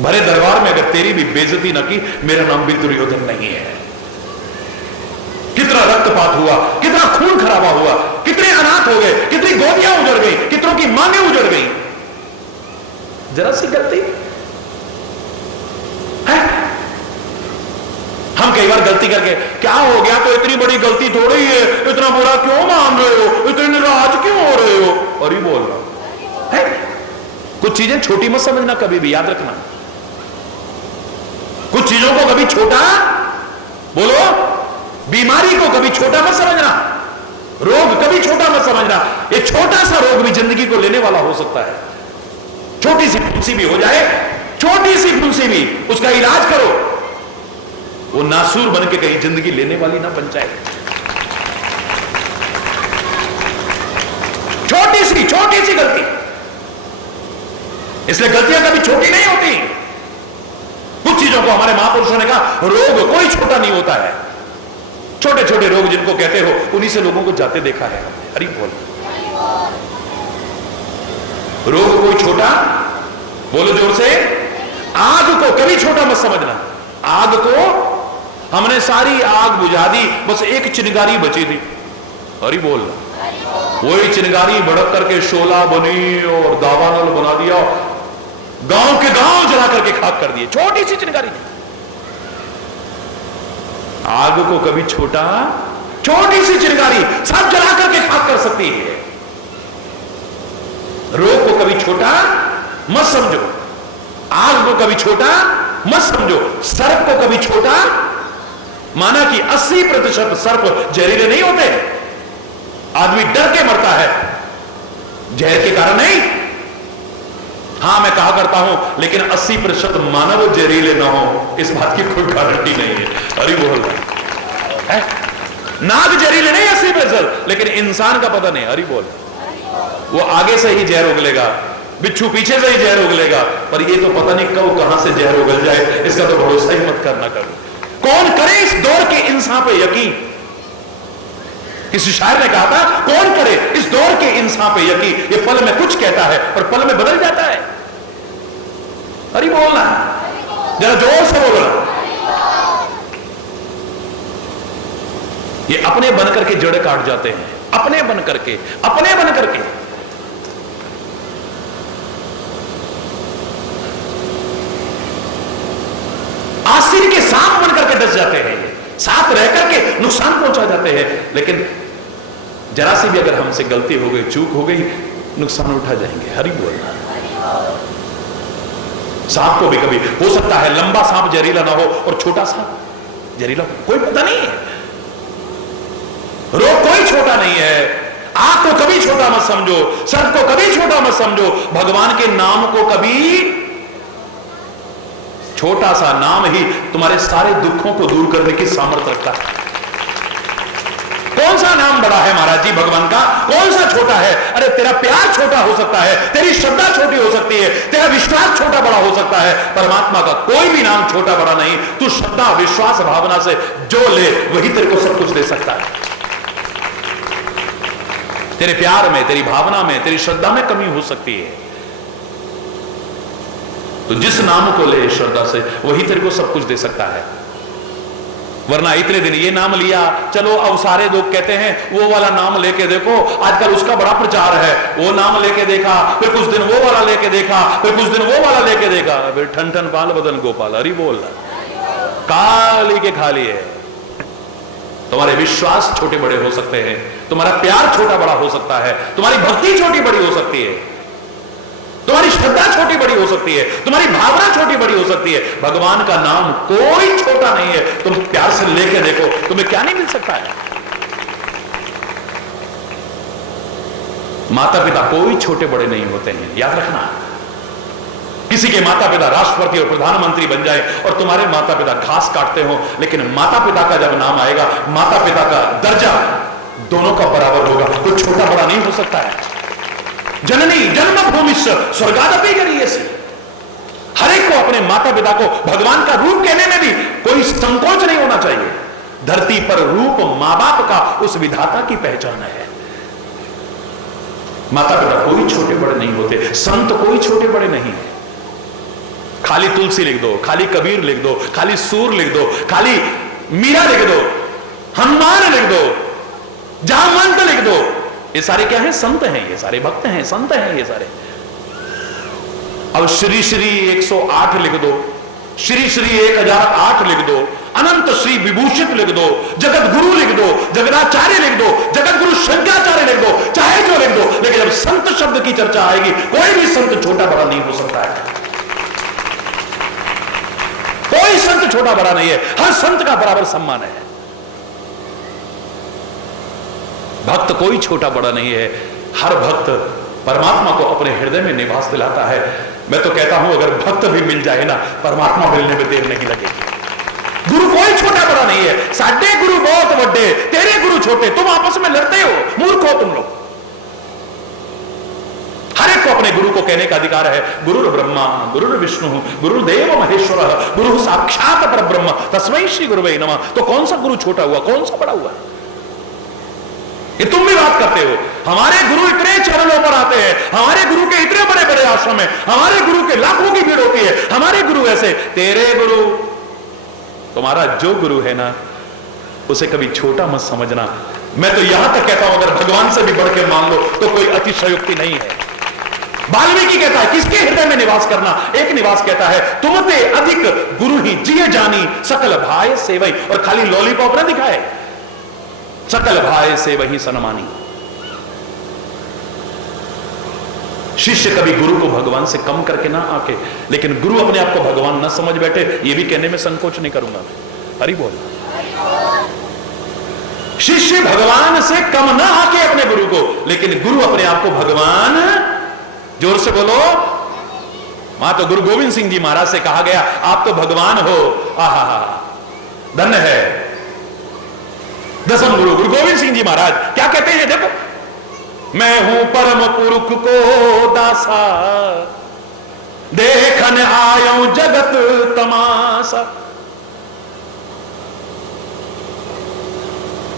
भरे दरबार में अगर तेरी भी बेइज्जती न की, मेरा नाम भी दुर्योधन नहीं है। कितना रक्तपात हुआ, कितना खून खराबा हुआ, कितने अनाथ हो गए, कितनी गोदियां उजड़ गई, कितनों की मांगें उजड़ गई। जरा सी गलती है। हम कई बार गलती करके क्या हो गया, तो इतनी बड़ी गलती थोड़ी है, इतना बुरा क्यों मान रहे हो, इतने नाराज क्यों हो रहे हो? और ही बोल रहा है। कुछ चीजें छोटी मत समझना, कभी भी याद रखना। कुछ चीजों को कभी छोटा बोलो, बीमारी को कभी छोटा मत समझना, रोग कभी छोटा मत समझना। ये छोटा सा रोग भी जिंदगी को लेने वाला हो सकता है। छोटी सी फुंसी भी हो जाए, छोटी सी फुंसी भी, उसका इलाज करो, वो नासूर बन के कहीं जिंदगी लेने वाली ना बन जाए। छोटी सी गलती, इसलिए गलतियां कभी छोटी नहीं होती। कुछ चीजों को हमारे महापुरुषों ने कहा, रोग कोई छोटा नहीं होता है। छोटे छोटे रोग जिनको कहते हो, उन्हीं से लोगों को जाते देखा है। हरि बोल। रोग कोई छोटा, बोलो जोर से, आग को कभी छोटा मत समझना। आग को हमने सारी आग बुझा दी, बस एक चिनगारी बची थी। हरि बोल। वही चिनगारी भड़क करके शोला बनी और दावानल बना दिया, गांव के गांव जला करके खाक कर दिए। छोटी सी चिनगारी थी। आग को कभी छोटा, छोटी सी चिनगारी सब जला करके खाक कर सकती है। रोग को कभी छोटा मत समझो, आग को कभी छोटा मत समझो, सर्प को कभी छोटा। माना कि 80% सर्प जहरीले नहीं होते, आदमी डर के मरता है, जहर के कारण नहीं। हां मैं कहा करता हूं, लेकिन 80% मानव जहरीले ना हो, इस बात की कोई गारंटी नहीं है। अरे बोल है, नाग जहरीले नहीं 80%, लेकिन इंसान का पता नहीं। अरे बोल। वो आगे से ही जहर उगलेगा, बिच्छू पीछे से ही जहर उगलेगा, पर ये तो पता नहीं कब कहां से जहर उगल जाए, इसका तो भरोसा ही मत करना कभी। कौन करे इस दौर के इंसान पे यकीन? किसी शायर ने कहा था, कौन करे इस दौर के इंसान पे यकीन? ये पल में कुछ कहता है और पल में बदल जाता है। अरे बोलना, जरा जोर से बोलना। ये अपने बन करके जड़ काट जाते हैं, अपने बन करके, अपने बन करके। आसिर के सांप बन करके डस जाते हैं, साथ रह करके नुकसान पहुंचा जाते हैं। लेकिन जरा सी भी अगर हमसे गलती हो गई, चूक हो गई, नुकसान उठा जाएंगे। हरि बोलना। सांप को भी कभी हो सकता है लंबा सांप जहरीला ना हो और छोटा सांप जहरीला हो, कोई पता नहीं है। रोग कोई छोटा नहीं है। आग को कभी छोटा मत समझो, सर्प को कभी छोटा मत समझो, भगवान के नाम को कभी छोटा सा नाम ही तुम्हारे सारे दुखों को दूर करने की सामर्थ्य रखता है। कौन सा नाम बड़ा है महाराज जी भगवान का? कौन सा छोटा है? अरे तेरा प्यार छोटा हो सकता है, तेरी श्रद्धा छोटी हो सकती है, तेरा विश्वास छोटा बड़ा हो सकता है। परमात्मा का कोई भी नाम छोटा बड़ा नहीं। तू श्रद्धा, विश्वास, भावना से जो ले, वही तेरे को सब कुछ दे सकता है। तेरे प्यार में, तेरी भावना में, तेरी श्रद्धा में कमी हो सकती है, तो जिस नाम को ले श्रद्धा से, वही तेरे को सब कुछ दे सकता है। वरना इतने दिन ये नाम लिया, चलो अब सारे लोग कहते हैं वो वाला नाम लेके देखो, आजकल उसका बड़ा प्रचार है, वो नाम लेके देखा, फिर कुछ दिन वो वाला लेके देखा, फिर कुछ दिन वो वाला लेके देखा, फिर ठन ठन पाल बदन गोपाल, हरि बोल, काली के खाली है। तुम्हारे विश्वास छोटे बड़े हो सकते हैं, तुम्हारा प्यार छोटा बड़ा हो सकता है, तुम्हारी भक्ति छोटी बड़ी हो सकती है, तुम्हारी श्रद्धा छोटी बड़ी हो सकती है, तुम्हारी भावना छोटी बड़ी हो सकती है, भगवान का नाम कोई छोटा नहीं है। तुम प्यार से लेके देखो, तुम्हें क्या नहीं मिल सकता है। माता पिता कोई छोटे बड़े नहीं होते हैं, याद रखना। किसी के माता पिता राष्ट्रपति और प्रधानमंत्री बन जाए और तुम्हारे माता पिता घास काटते हो, लेकिन माता पिता का जब नाम आएगा, माता पिता का दर्जा दोनों का बराबर होगा, कोई छोटा बड़ा नहीं हो सकता है। जननी जन्मभूमि स्वर्गादपि गरीयसी, हर एक को अपने माता पिता को भगवान का रूप कहने में भी कोई संकोच नहीं होना चाहिए। धरती पर रूप मां बाप का उस विधाता की पहचान है। माता पिता कोई छोटे बड़े नहीं होते, संत कोई छोटे बड़े नहीं है। खाली तुलसी लिख दो, खाली कबीर लिख दो, खाली सूर लिख दो, खाली मीरा लिख दो, हनुमान लिख दो, जामवंत लिख दो, ये सारे क्या हैं? संत हैं, ये सारे भक्त हैं, संत हैं ये सारे। अब श्री श्री 108 लिख दो, श्री श्री 1008 लिख दो, अनंत श्री विभूषित लिख दो, जगत गुरु लिख दो, जगदाचार्य लिख दो, जगत गुरु शंकराचार्य लिख दो, चाहे जो लिख दो, लेकिन जब संत शब्द की चर्चा आएगी, कोई भी संत छोटा बड़ा नहीं हो सकता है। कोई संत छोटा बड़ा नहीं है, हर संत का बराबर सम्मान है। भक्त कोई छोटा बड़ा नहीं है, हर भक्त परमात्मा को अपने हृदय में निवास दिलाता है। मैं तो कहता हूं अगर भक्त भी मिल जाए ना, परमात्मा मिलने में देर नहीं लगेगी। गुरु कोई छोटा बड़ा नहीं है, साडे गुरु बहुत बड़े, तेरे गुरु छोटे, तुम आपस में लड़ते हो, मूर्ख हो तुम लोग। हर एक को अपने गुरु को कहने का अधिकार है। गुरु ब्रह्मा गुरु विष्णु गुरुदेव महेश्वर गुरु साक्षात परब्रह्म तस्मै श्री गुरुवे नमः। तो कौन सा गुरु छोटा हुआ, कौन सा बड़ा हुआ? ये तुम भी बात करते हो, हमारे गुरु इतने चरणों पर आते हैं, हमारे गुरु के इतने बड़े बड़े आश्रम हैं, हमारे गुरु के लाखों की भीड़ होती है, हमारे गुरु ऐसे। तेरे गुरु, तुम्हारा जो गुरु है ना, उसे कभी छोटा मत समझना। मैं तो यहां तक कहता हूं अगर भगवान से भी बढ़ के मान लो तो कोई अतिशयोक्ति नहीं है। वाल्मीकि कहता है किसके हृदय में निवास करना, एक निवास कहता है तुमते अधिक गुरु ही जिये जानी सकल भाई सेवई। और खाली लॉलीपॉप ना दिखाए, सकल भाई से वही सनमानी। शिष्य कभी गुरु को भगवान से कम करके ना आके, लेकिन गुरु अपने आप को भगवान ना समझ बैठे, ये भी कहने में संकोच नहीं करूंगा मैं। हरि बोल। शिष्य भगवान से कम ना आके अपने गुरु को, लेकिन गुरु अपने आप को भगवान, जोर से बोलो। वहां तो गुरु गोविंद सिंह जी महाराज से कहा गया आप तो भगवान हो। आहा, धन्य है दसम गुरु गुरु गोविंद सिंह जी महाराज। क्या कहते हैं देखो, मैं हूं परम पुरुष को दासा, देखन आयो जगत तमाशा।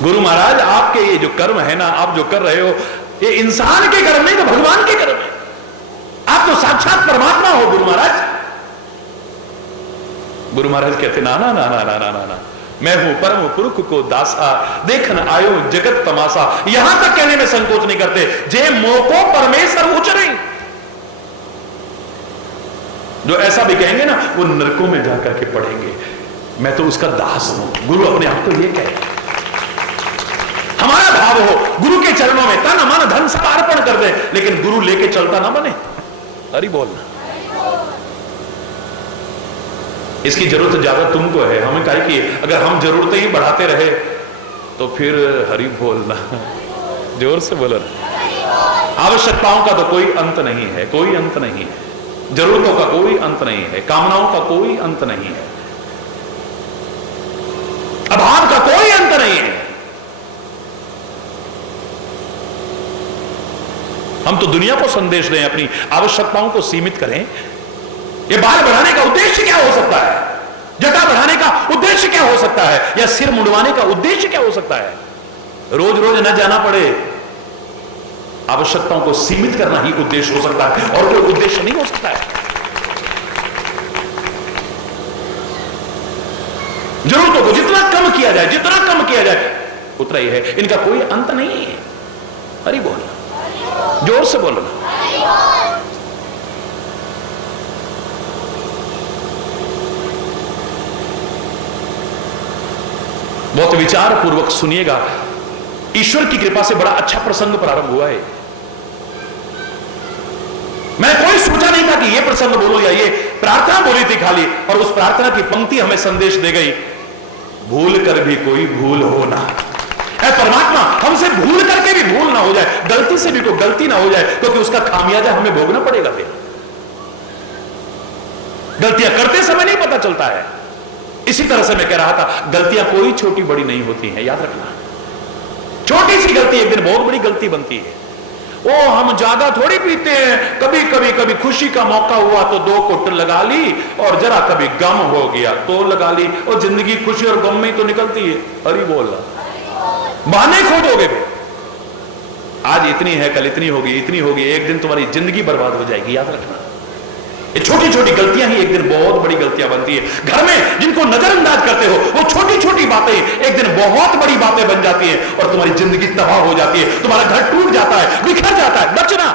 गुरु महाराज आपके ये जो कर्म है ना, आप जो कर रहे हो, ये इंसान के कर्म नहीं तो भगवान के कर्म है। आप तो साक्षात परमात्मा हो गुरु महाराज। गुरु महाराज कहते ना ना ना ना ना ना ना, मैं हूं परम पुरुष को दासा, देखन आयो जगत तमाशा। यहां तक कहने में संकोच नहीं करते, जे मोको परमेश्वर उचरे। जो ऐसा भी कहेंगे ना, वो नरकों में जाकर के पढ़ेंगे मैं तो उसका दास हूं। गुरु अपने आप को ये कहे। हमारा भाव हो गुरु के चरणों में तन मन धन सब अर्पण कर दे, लेकिन गुरु लेके चलता ना बने। हरि बोलना। इसकी जरूरत ज्यादा तुमको है, हमें काहे की? अगर हम जरूरतें ही बढ़ाते रहे तो फिर हरि बोलना, जोर से बोलो। आवश्यकताओं का तो कोई अंत नहीं है, कोई अंत नहीं है। जरूरतों का कोई अंत नहीं है, कामनाओं का कोई अंत नहीं है, अभाव का कोई अंत नहीं है। हम तो दुनिया को संदेश दें, अपनी आवश्यकताओं को सीमित करें। ये बाल बढ़ाने का उद्देश्य क्या हो सकता है? जटा बढ़ाने का उद्देश्य क्या हो सकता है? या सिर मुंडवाने का उद्देश्य क्या हो सकता है? रोज रोज न जाना पड़े, आवश्यकताओं को सीमित करना ही उद्देश्य हो सकता है, और कोई उद्देश्य नहीं हो सकता है। जरूरतों को जितना कम कम किया जाए, जितना कम किया जाए उतना ही है, इनका कोई अंत नहीं है। हरि बोल, जोर से बोलो। बहुत विचार पूर्वक सुनिएगा, ईश्वर की कृपा से बड़ा अच्छा प्रसंग प्रारंभ हुआ है। मैं कोई सोचा नहीं था कि यह प्रसंग बोलो या ये प्रार्थना बोली थी खाली, और उस प्रार्थना की पंक्ति हमें संदेश दे गई, भूल कर भी कोई भूल हो ना। ऐ परमात्मा, हमसे भूल करके भी भूल ना हो जाए, गलती से भी कोई गलती ना हो जाए, क्योंकि उसका खामियाजा हमें भोगना पड़ेगा। फिर गलतियां करते समय नहीं पता चलता है। इसी तरह से मैं कह रहा था, गलतियां कोई छोटी बड़ी नहीं होती हैं, याद रखना। छोटी सी गलती एक दिन बहुत बड़ी गलती बनती है। ओ, हम ज्यादा थोड़ी पीते हैं, कभी कभी कभी खुशी का मौका हुआ तो 2 कुट लगा ली, और जरा कभी गम हो गया तो लगा ली, और जिंदगी खुशी और गम में ही तो निकलती है। हरि बोल, बहाने खोजोगे फिर, आज इतनी है, कल इतनी होगी, इतनी होगी, एक दिन तुम्हारी जिंदगी बर्बाद हो जाएगी। याद रखना, ये छोटी छोटी गलतियां ही एक दिन बहुत बड़ी गलतियां बनती है। घर में जिनको नजरअंदाज करते हो, वो छोटी छोटी बातें एक दिन बहुत बड़ी बातें बन जाती हैं, और तुम्हारी जिंदगी तबाह हो जाती है, तुम्हारा घर टूट जाता है, बिखर जाता है। बचना।